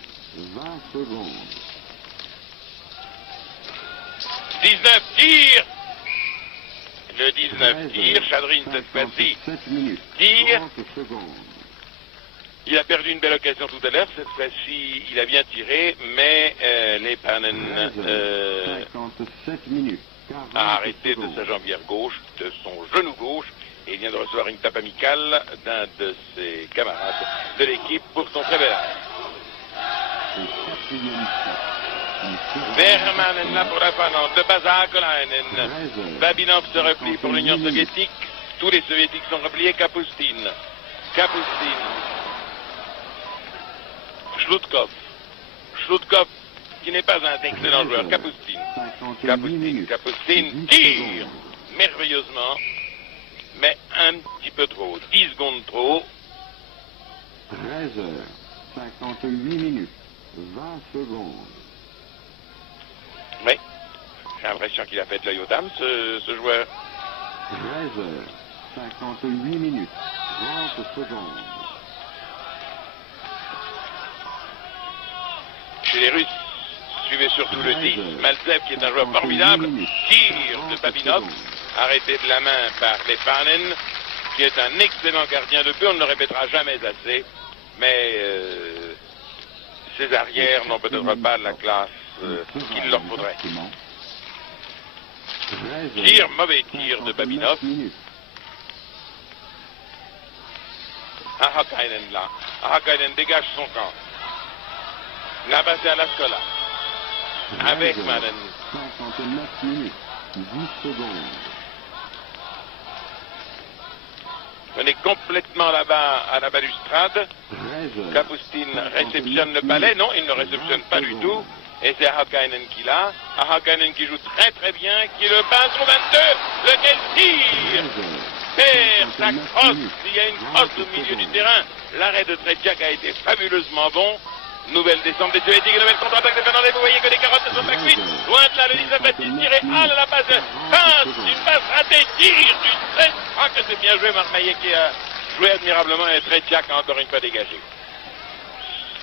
tirs. Le 19 tire, Chadrin cette fois-ci tire. Il a perdu une belle occasion tout à l'heure, cette fois-ci il a bien tiré, mais Leipanen a arrêté de sa jambière gauche, de son genou gauche, et il vient de recevoir une tape amicale d'un de ses camarades de l'équipe pour son très bel arrêt. Vermanen là pour la Finlande, de Bazakolainen. Babinov se replie pour l'Union soviétique, tous les soviétiques sont repliés, Kapustin. Chloutkov, qui n'est pas un excellent joueur. Kapustin tire merveilleusement, mais un petit peu trop. 10 secondes trop. 13h58 minutes, 20 secondes. Oui, j'ai l'impression qu'il a fait de l'œil aux dames, ce joueur. 13h58 minutes, 30 secondes. Chez les Russes, suivez surtout le 10, Malzev, qui est un joueur formidable, tire de Babinov, arrêté de la main par Leipanen, qui est un excellent gardien de but, on ne le répétera jamais assez, mais ses arrières n'ont peut-être pas la classe qu'il leur faudrait. Tir, mauvais tir de Babinov. Ahakainen là, Ahakainen dégage son camp. Là-bas, c'est à la Scola. Avec Manen. 59 minutes, 10 secondes. On est complètement là-bas à la balustrade. Kapustin réceptionne le palais. Non, il ne réceptionne pas du tout. Et c'est Ahakainen qui l'a. Ahakainen qui joue très très bien, qui le passe au 22. Lequel tire. Perd sa crosse. Il y a une crosse au milieu du terrain. L'arrêt de Tretiak a été fabuleusement bon. Nouvelle descente des Soviétiques, nouvelle contre-attaque des Finlandais. Vous voyez que les carottes ne sont pas cuites. Loin de là, le 19 va-t-il tirer. Ah, la passe, une passe ratée, tire du 13. Ah, que c'est bien joué, Marmaillet qui a joué admirablement et Tretiak a encore une fois dégagé.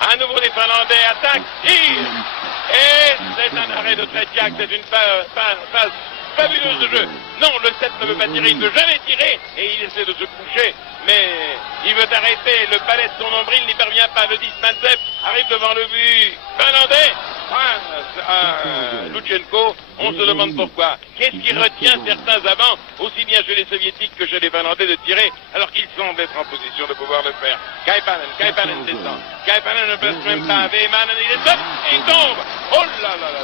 À nouveau, les Finlandais attaquent, tirent. Et c'est un arrêt de Tretiak, c'est une phase fabuleuse de jeu. Non, le 7 ne veut pas tirer, il ne veut jamais tirer et il essaie de se coucher, mais il veut arrêter le palais de son nombril, il n'y parvient pas. Le 10 Malzev arrive devant le but finlandais. Lutchenko, on se demande pourquoi. Qu'est-ce qui retient certains avants, aussi bien chez les Soviétiques que chez les Finlandais, de tirer alors qu'ils semblent être en position de pouvoir le faire. Kaipanen descend. Kaipanen ne passe même pas. Veimanen, il est top et il tombe. Oh là là là là.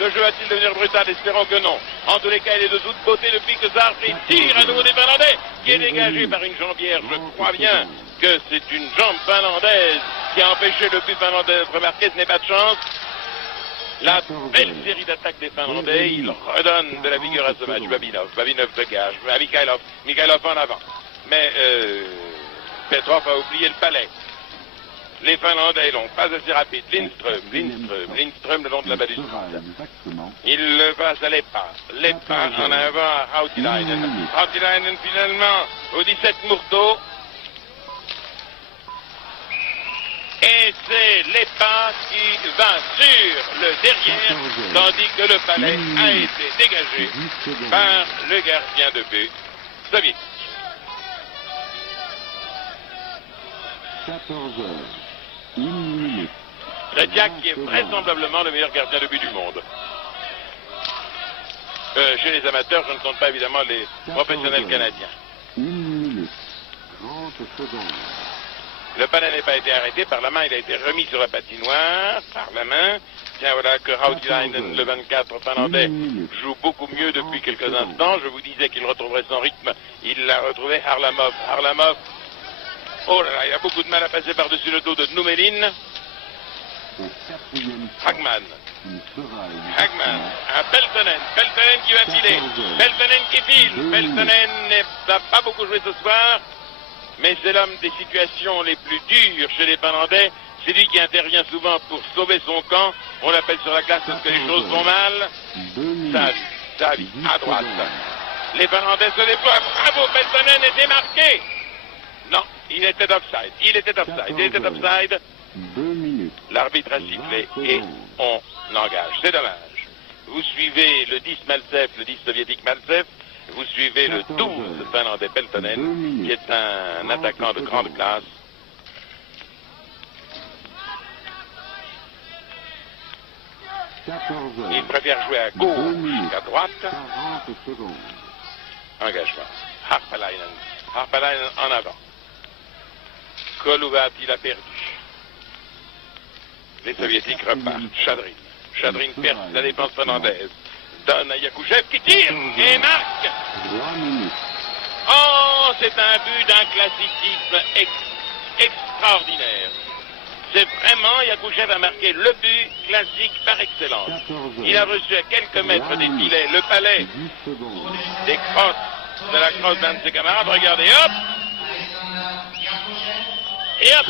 Le jeu va-t-il devenir brutal? Espérons que non. En tous les cas, il est de toute beauté depuis que Sartre tire à nouveau des Finlandais, qui est dégagé par une jambière. Je crois bien que c'est une jambe finlandaise qui a empêché le but finlandais de remarquer. Ce n'est pas de chance. La belle série d'attaques des Finlandais, il redonne de la vigueur à ce match. Babinov dégage. Mikhailov en avant. Mais Petrov a oublié le palais. Les Finlandais l'ont pas assez rapide. Lindström le long de la balustrade. Il le passe à Lepa en avant à Rautilainen. Rautilainen finalement au 17 Murto. c'est l'EPA qui va sur le derrière, tandis que le palais a été dégagé par le gardien de but soviétique. 14 heures, 1 minute. Tretiak qui est vraisemblablement le meilleur gardien de but du monde. Chez les amateurs, je ne compte pas évidemment les professionnels canadiens. 1 minute, 30 secondes. Le palais n'a pas été arrêté par la main, il a été remis sur la patinoire par la main. Tiens, voilà que Rautilainen, le 24 finlandais, joue beaucoup mieux depuis quelques instants. Je vous disais qu'il retrouverait son rythme. Il l'a retrouvé. Harlamov. Harlamov. Oh là là, il a beaucoup de mal à passer par-dessus le dos de Noumelin. Hagman. Hagman. À Peltonen. Peltonen qui va filer. Peltonen qui file. Peltonen n'a pas beaucoup joué ce soir, mais c'est l'homme des situations les plus dures chez les Finlandais. C'est lui qui intervient souvent pour sauver son camp. On l'appelle sur la glace parce que les choses vont mal. Savi, à droite. Les Finlandais se déploient. Bravo, Peltonen est démarqué. Non, il était offside. Il était offside. L'arbitre a sifflé et on engage. C'est dommage. Vous suivez le 10 Maltsev, le 10 soviétique Maltsev. Vous suivez le 12 finlandais Peltonen, qui est un attaquant de grande classe. Il préfère jouer à gauche qu'à droite. Engagement. Harpalainen en avant. Koluvat, il a perdu. Les soviétiques repartent. Chadrin perce la défense finlandaise. Donne à Yakushev qui tire et marque. Oh, c'est un but d'un classicisme extraordinaire. C'est vraiment, Yakushev a marqué le but classique par excellence. Il a reçu à quelques mètres des filets le palais des crosses de la crosse d'un de ses camarades. Regardez, hop. Et hop.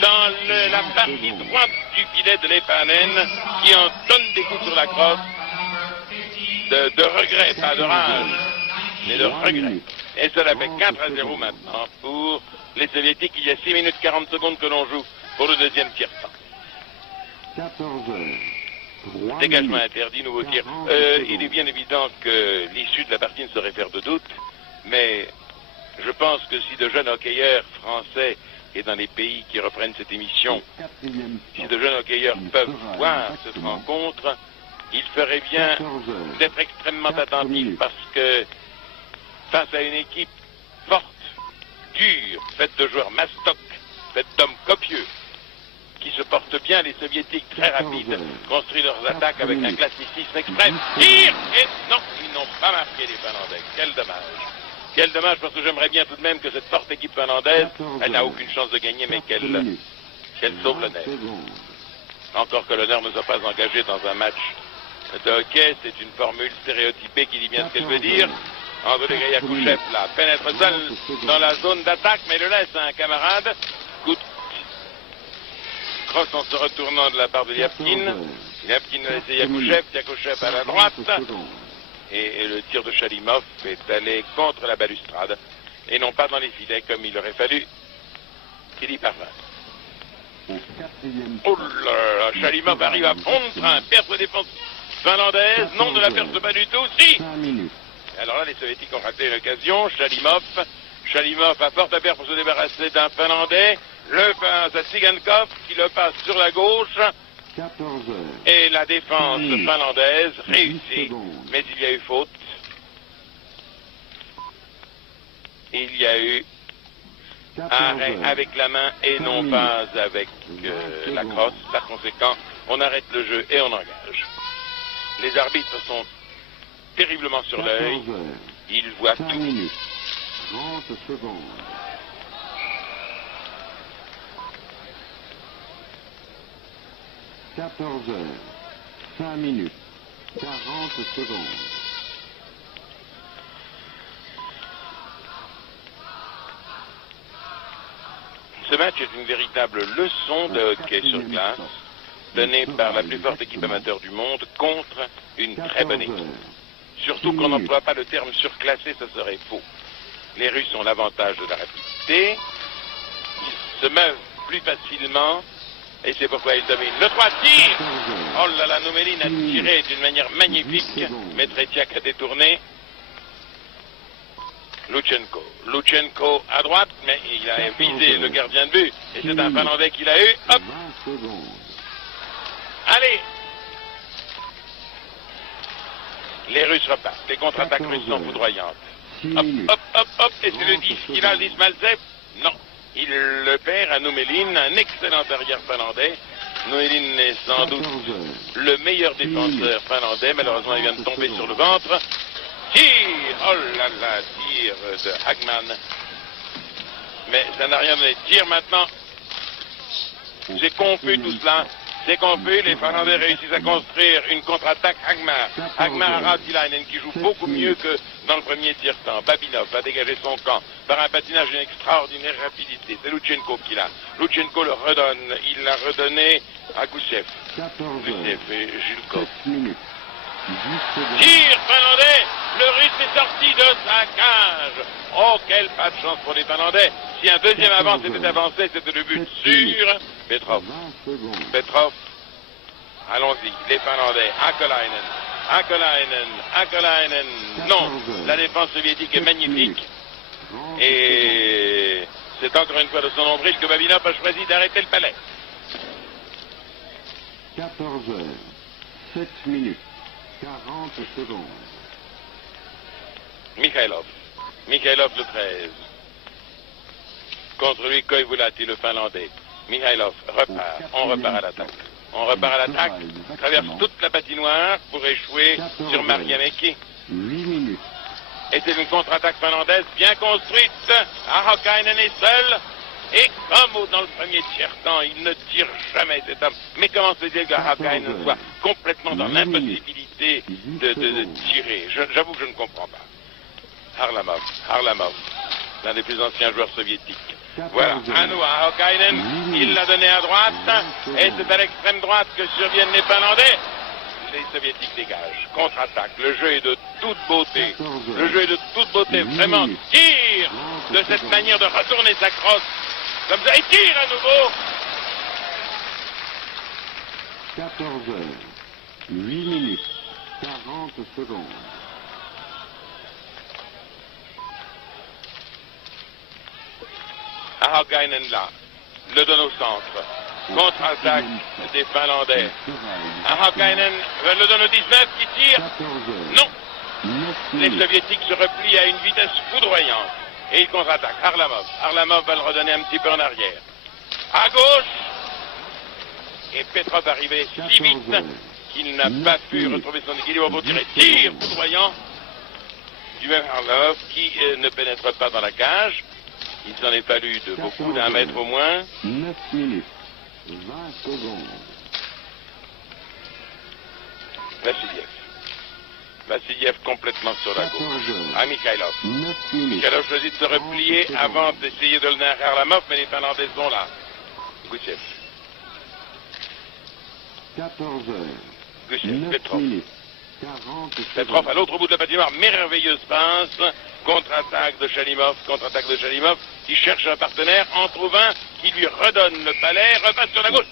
Dans la partie droite du filet de Lepanen, qui en donne des coups sur la crosse, de regret, pas de rage, mais de regret. Et cela fait 4-0 maintenant pour les Soviétiques. Il y a 6 minutes 40 secondes que l'on joue pour le deuxième tir-temps. Dégagement interdit, nouveau tir. Il est bien évident que l'issue de la partie ne saurait faire de doute, mais je pense que si de jeunes hockeyeurs français et dans les pays qui reprennent cette émission, si de jeunes hockeyeurs peuvent voir cette rencontre, il ferait bien d'être extrêmement attentif parce que face à une équipe forte, dure, faite de joueurs mastoc, faite d'hommes copieux, qui se portent bien, les soviétiques très rapides, construisent leurs attaques avec un classicisme extrême. Tire! Et non, ils n'ont pas marqué les Finlandais. Quel dommage. Quel dommage, parce que j'aimerais bien tout de même que cette forte équipe finlandaise, elle n'a aucune chance de gagner, mais qu'elle sauve l'honneur. Encore que l'honneur ne soit pas engagé dans un match de hockey, c'est une formule stéréotypée qui dit bien ce qu'elle veut dire. Andrei Yakushev, là, pénètre seul dans la zone d'attaque, mais le laisse à un camarade. Coup de crosse en se retournant de la part de Lyapkin. Lyapkin a laissé Yakushev, Yakushev à la droite. Et le tir de Chalimov est allé contre la balustrade et non pas dans les filets comme il aurait fallu qu'il y parvint. Oh là là, Chalimov arrive à fond de train, perce défense finlandaise, non, ne la perce pas du tout, si. Alors là, les soviétiques ont raté l'occasion. Chalimov a fort à faire pour se débarrasser d'un finlandais, le passe à Tsigankov qui le passe sur la gauche. Et la défense finlandaise réussit, mais il y a eu faute. Il y a eu arrêt avec la main et non pas avec la crosse. Par conséquent, on arrête le jeu et on engage. Les arbitres sont terriblement sur l'œil. Ils voient tout. 30 secondes. 14 heures, 5 minutes, 40 secondes. Ce match est une véritable leçon de hockey sur glace, donnée par la plus forte équipe amateur du monde contre une très bonne équipe. Surtout qu'on n'emploie pas le terme surclassé, ça serait faux. Les Russes ont l'avantage de la rapidité, se meuvent plus facilement, et c'est pourquoi il domine. Le 3 tire. Oh là là, Nouméline a tiré d'une manière magnifique, mais Tretiak a détourné. Luchenko à droite, mais il a visé le gardien de but, et c'est un Finlandais qu'il a eu. Hop. Allez. Les Russes repartent, les contre-attaques russes sont foudroyantes. Hop, hop, hop, hop, et c'est le 10 qu'il a, le 10 Malzev. Non, il le perd à Nouméline, un excellent arrière finlandais. Nouméline est sans doute le meilleur défenseur finlandais, malheureusement il vient de tomber sur le ventre. Tir, oh là là, tir de Hagman. Mais ça n'a rien donné. Tir maintenant. C'est confus tout cela. C'est confus, les Finlandais réussissent à construire une contre-attaque. Hagmar Rautilainen qui joue beaucoup mieux que dans le premier tiers-temps. Babinov va dégager son camp par un patinage d'une extraordinaire rapidité. C'est Luchenko qui l'a. Luchenko le redonne. Il l'a redonné à Gusev. Gusev et Julkov. Tir finlandais. Le Russe est sorti de sa cage. Oh, quelle pas de chance pour les Finlandais. Si un deuxième avance était avancé, c'était le but sûr. Petrov. Allons-y, les Finlandais. Akolainen. Non, la défense soviétique est magnifique. Et c'est encore une fois de son nombril que Babinov a choisi d'arrêter le palais. 14 heures, 7 minutes, 40 secondes. Mikhailov le 13. Contre lui, Koivulati, le Finlandais. Mikhailov repart. On repart à l'attaque. Traverse toute la patinoire pour échouer sur Mariamäki. 8 minutes. Et c'est une contre-attaque finlandaise bien construite. Ahokainen est seul. Et comme dans le premier tiers-temps, il ne tire jamais cet homme. Mais comment se fait-il que Ahokainen soit complètement dans l'impossibilité de tirer? J'avoue que je ne comprends pas. Harlamov, l'un des plus anciens joueurs soviétiques. Voilà, à nous, à Ahokainen, il l'a donné à droite, et c'est à l'extrême droite que surviennent les Finlandais. Les Soviétiques dégagent, contre-attaque, le jeu est de toute beauté, vraiment, tire de cette manière de retourner sa crosse, comme ça, et tire à nouveau. 14 heures, 8 minutes, 40 secondes. Ahokainen là, le donne au centre. Contre-attaque des Finlandais. Ahokainen le donne au 19 qui tire. Non. Les Soviétiques se replient à une vitesse foudroyante. Et ils contre-attaquent. Harlamov va le redonner un petit peu en arrière. À gauche. Et Petrov arrivait si vite qu'il n'a pas pu retrouver son équilibre pour tirer. Tir foudroyant du même Harlamov qui ne pénètre pas dans la cage. Il s'en est fallu de beaucoup, d'un mètre au moins. 9 minutes, 20 secondes. Vassiliev complètement sur la gauche. À Mikhailov. 9 minutes. Mikhailov choisit de se replier avant d'essayer de le donner à Harlamov, mais les Finlandais sont là. Gusev. 14 heures. Gusev, Petrov. Petrov à l'autre bout de la patinoire, merveilleuse passe. Contre-attaque de Chalimov, qui cherche un partenaire, en trouve un qui lui redonne le palais, repasse sur la gauche.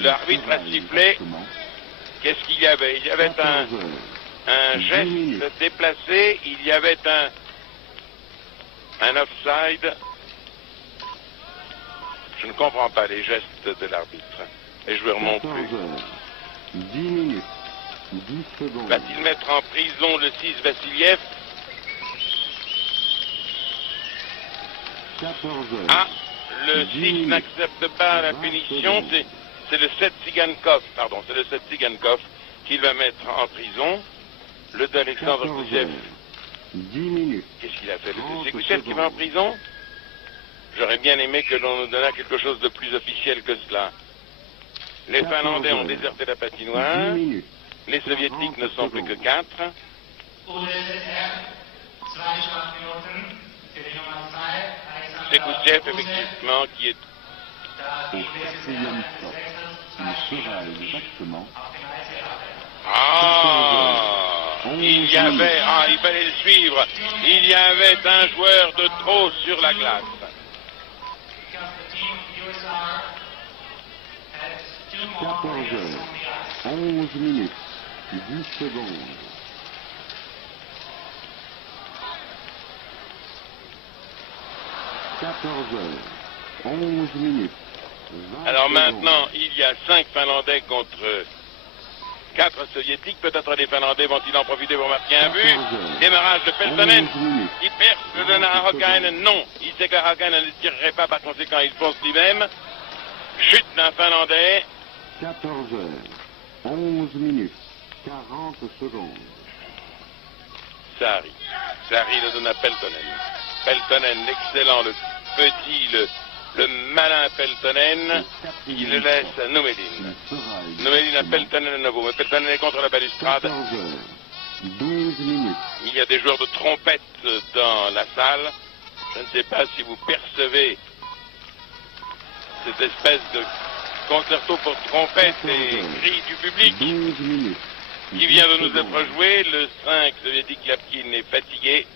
L'arbitre a sifflé. Qu'est-ce qu'il y avait? Il y avait un geste déplacé, il y avait un offside. Je ne comprends pas les gestes de l'arbitre. Les joueurs non plus. 10 minutes, 10 secondes. Va-t-il mettre en prison le 6 Vassiliev? 14 heures. Ah, le 6 n'accepte pas la punition, c'est le 7 Tsigankov, qu'il va mettre en prison. Le d'Alexandre Gusev. 10 minutes. Qu'est-ce qu'il a fait? C'est Gusev qui va en prison? J'aurais bien aimé que l'on nous donnât quelque chose de plus officiel que cela. Les Finlandais ont déserté la patinoire. Les Soviétiques ne sont plus que 4. C'est Gusev, effectivement, qui est... Au 4e stop. Il sera exactement... il fallait le suivre. Il y avait un joueur de trop sur la glace. 11 minutes, 10 secondes. 11 minutes. Alors maintenant, il y a 5 Finlandais contre 4 Soviétiques. Peut-être les Finlandais vont-ils en profiter pour marquer un but. Démarrage de Peltonen. Il perce le donne à Hakainen. Non, il sait que Hakainen ne tirerait pas, par conséquent il fonce lui-même. Chute d'un Finlandais. 11 minutes, 40 secondes. Sari le donne à Peltonen. Peltonen, l'excellent, le petit, le malin Peltonen, il le laisse à Numédine. Numédine à Peltonen à nouveau, mais Peltonen est contre la balustrade. 12 minutes. Il y a des joueurs de trompette dans la salle. Je ne sais pas si vous percevez cette espèce de concerto pour trompette et cris du public 12 minutes. qui vient de nous être joué. Le 5 soviétique Lapkin est fatigué.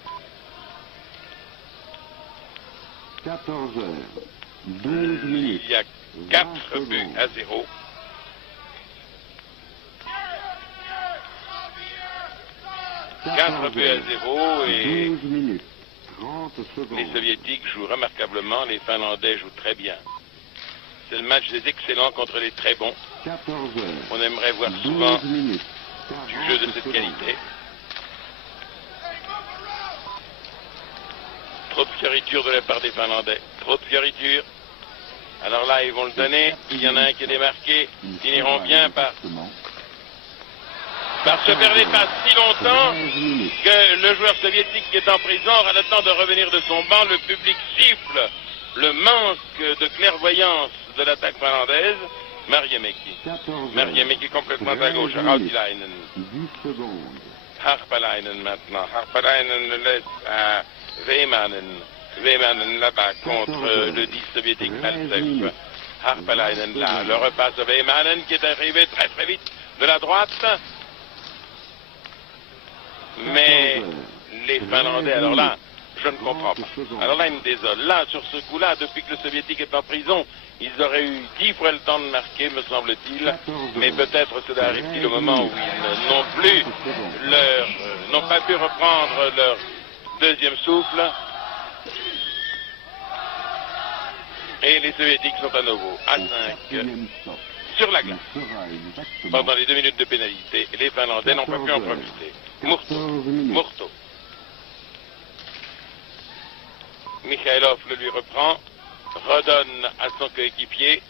14 heures, 12 minutes. Il y a 4 buts à 0. Quatre buts à 0 et 12 minutes, 30 secondes. les Soviétiques jouent remarquablement, les Finlandais jouent très bien. C'est le match des excellents contre les très bons. 14 heures, On aimerait voir souvent 12 minutes, du jeu de 40 cette secondes. qualité. Trop de fioritures de la part des Finlandais. Trop de fioritures. Alors là, ils vont le donner. Il y en a un qui est démarqué. Ils finiront bien par se faire des passes si longtemps 13 minutes. que le joueur soviétique qui est en prison aura le temps de revenir de son banc. Le public siffle le manque de clairvoyance de l'attaque finlandaise. Marjamäki. 14 Marjamäki complètement à 13 gauche. minutes. Rautilainen. 10 secondes. Harpalainen maintenant. Harpalainen le laisse à Veimanen. Veimanen là-bas contre le 10 soviétique Maltsev. Harpalainen là. Le repasse à Veimanen qui est arrivé très très vite de la droite. Mais les Finlandais, alors là, je ne comprends pas. Alors là, il me désole. Là, sur ce coup-là, depuis que le soviétique est en prison, ils auraient eu 10 fois le temps de marquer, me semble-t-il. Mais peut-être cela arrive-t-il au moment où ils n'ont plus n'ont pas pu reprendre leur deuxième souffle. Et les Soviétiques sont à nouveau à 5 sur la glace. Pendant les 2 minutes de pénalité, les Finlandais n'ont pas pu en profiter. Murto. Mikhailov le lui reprend, redonne à son coéquipier.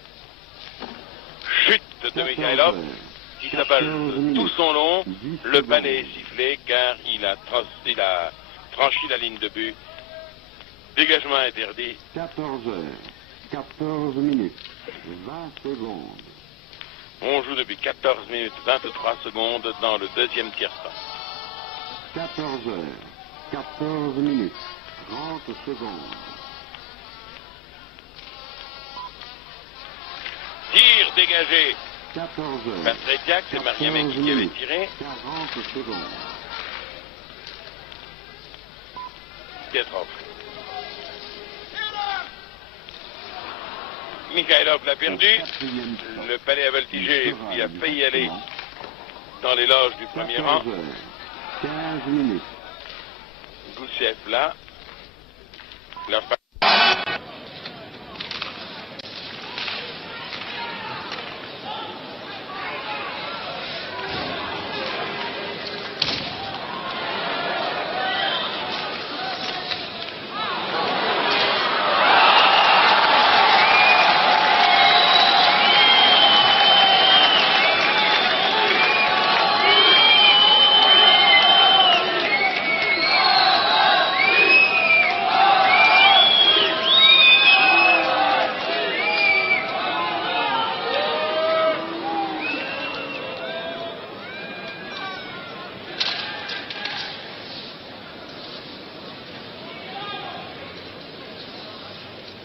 Chute de Mikhailov, qui s'avale tout son long. Le balai est sifflé car il a franchi la ligne de but. Dégagement interdit. 14 heures, 14 minutes, 20 secondes. On joue depuis 14 minutes 23 secondes dans le deuxième tiers-temps. 14 heures, 14 minutes, 30 secondes. Tir dégagé 14 heures, par Tretiak, c'est Marjamäki qui avait tiré. 40 secondes. Pietrov. Mikhailov l'a perdu. Le palais a voltigé et puis a failli aller dans les loges du premier rang. 14 heures, 15 minutes. Goussev là. Leur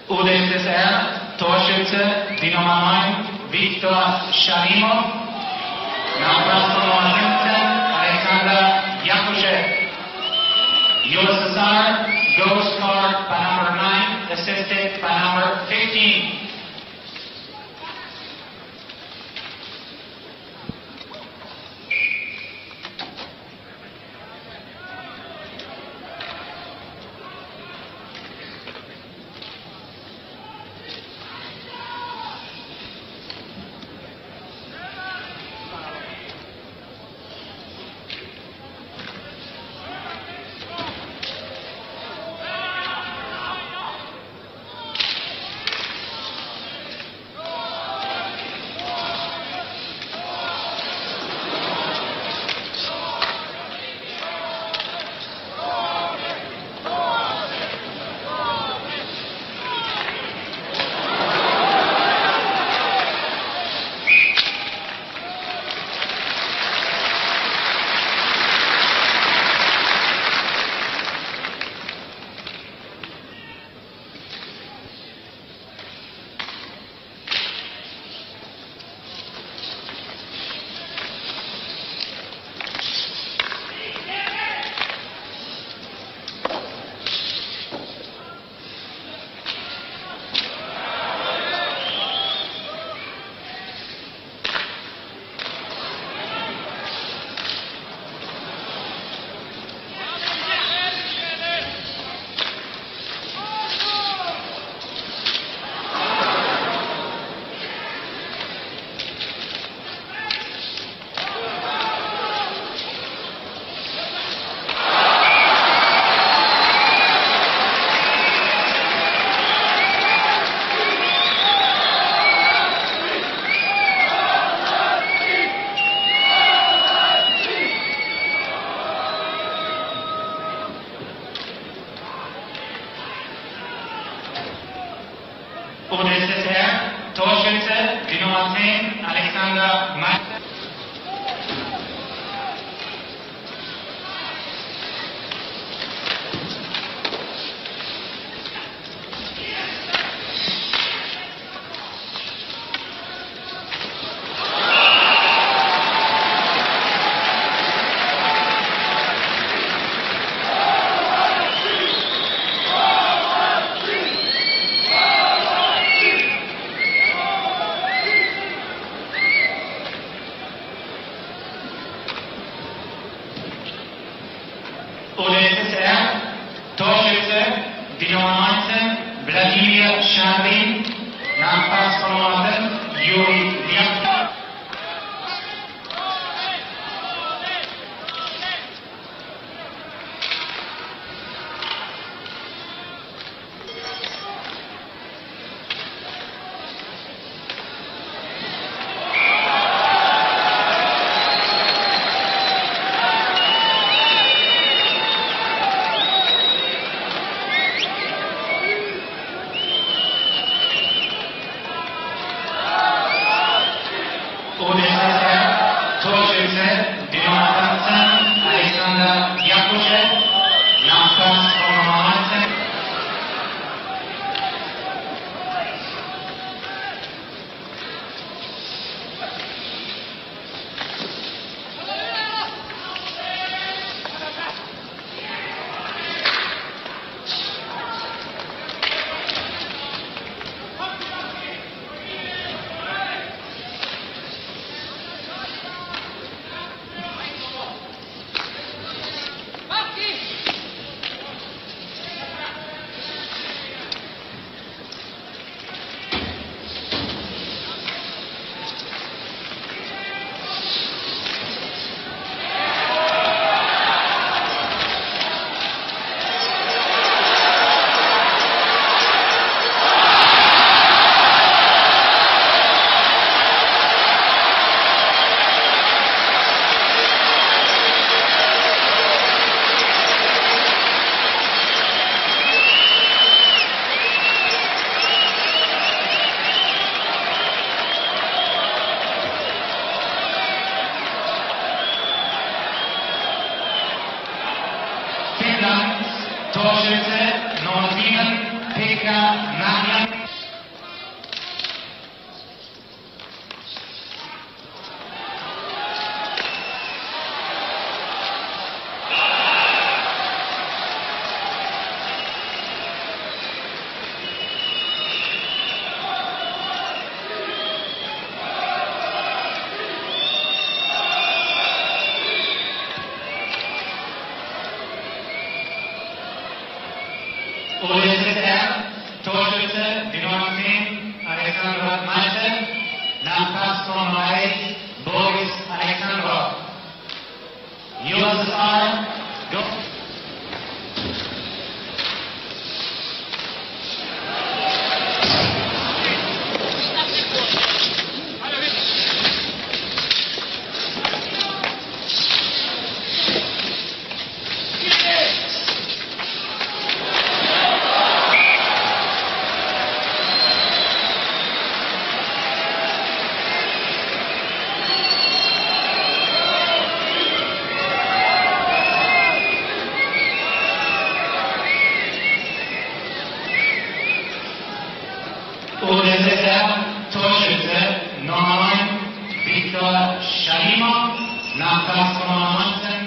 UdSSR Torschütze Dynamo Mannheim Viktor Shalimov. Number 17 Alexander Yakushev. USSR goal scored by number 9, assisted by number 15. UdSSR, Torschütze, die Nummer 10, Alexander Meister. UdSSR, Torschütze, die Nummer 19, Wladimir Shadrin, Nachpass von Norden, Juri Diak. UdSSR, Torschütze, die Nummer 15, Alexander Jakuschew, Nachpass von Nummer 19. Finnland, Torschütze, Nummer 7, Pekka Marjan. UdSSR, Torschütze, die Nummer 10, Alexander Meister, Nachpass von Nummer 8, Boris Alexandrov. USSR, go. UdSSR, Torschütze, Nummer 9, Viktor Shalimov, Nachpass von Nummer 19.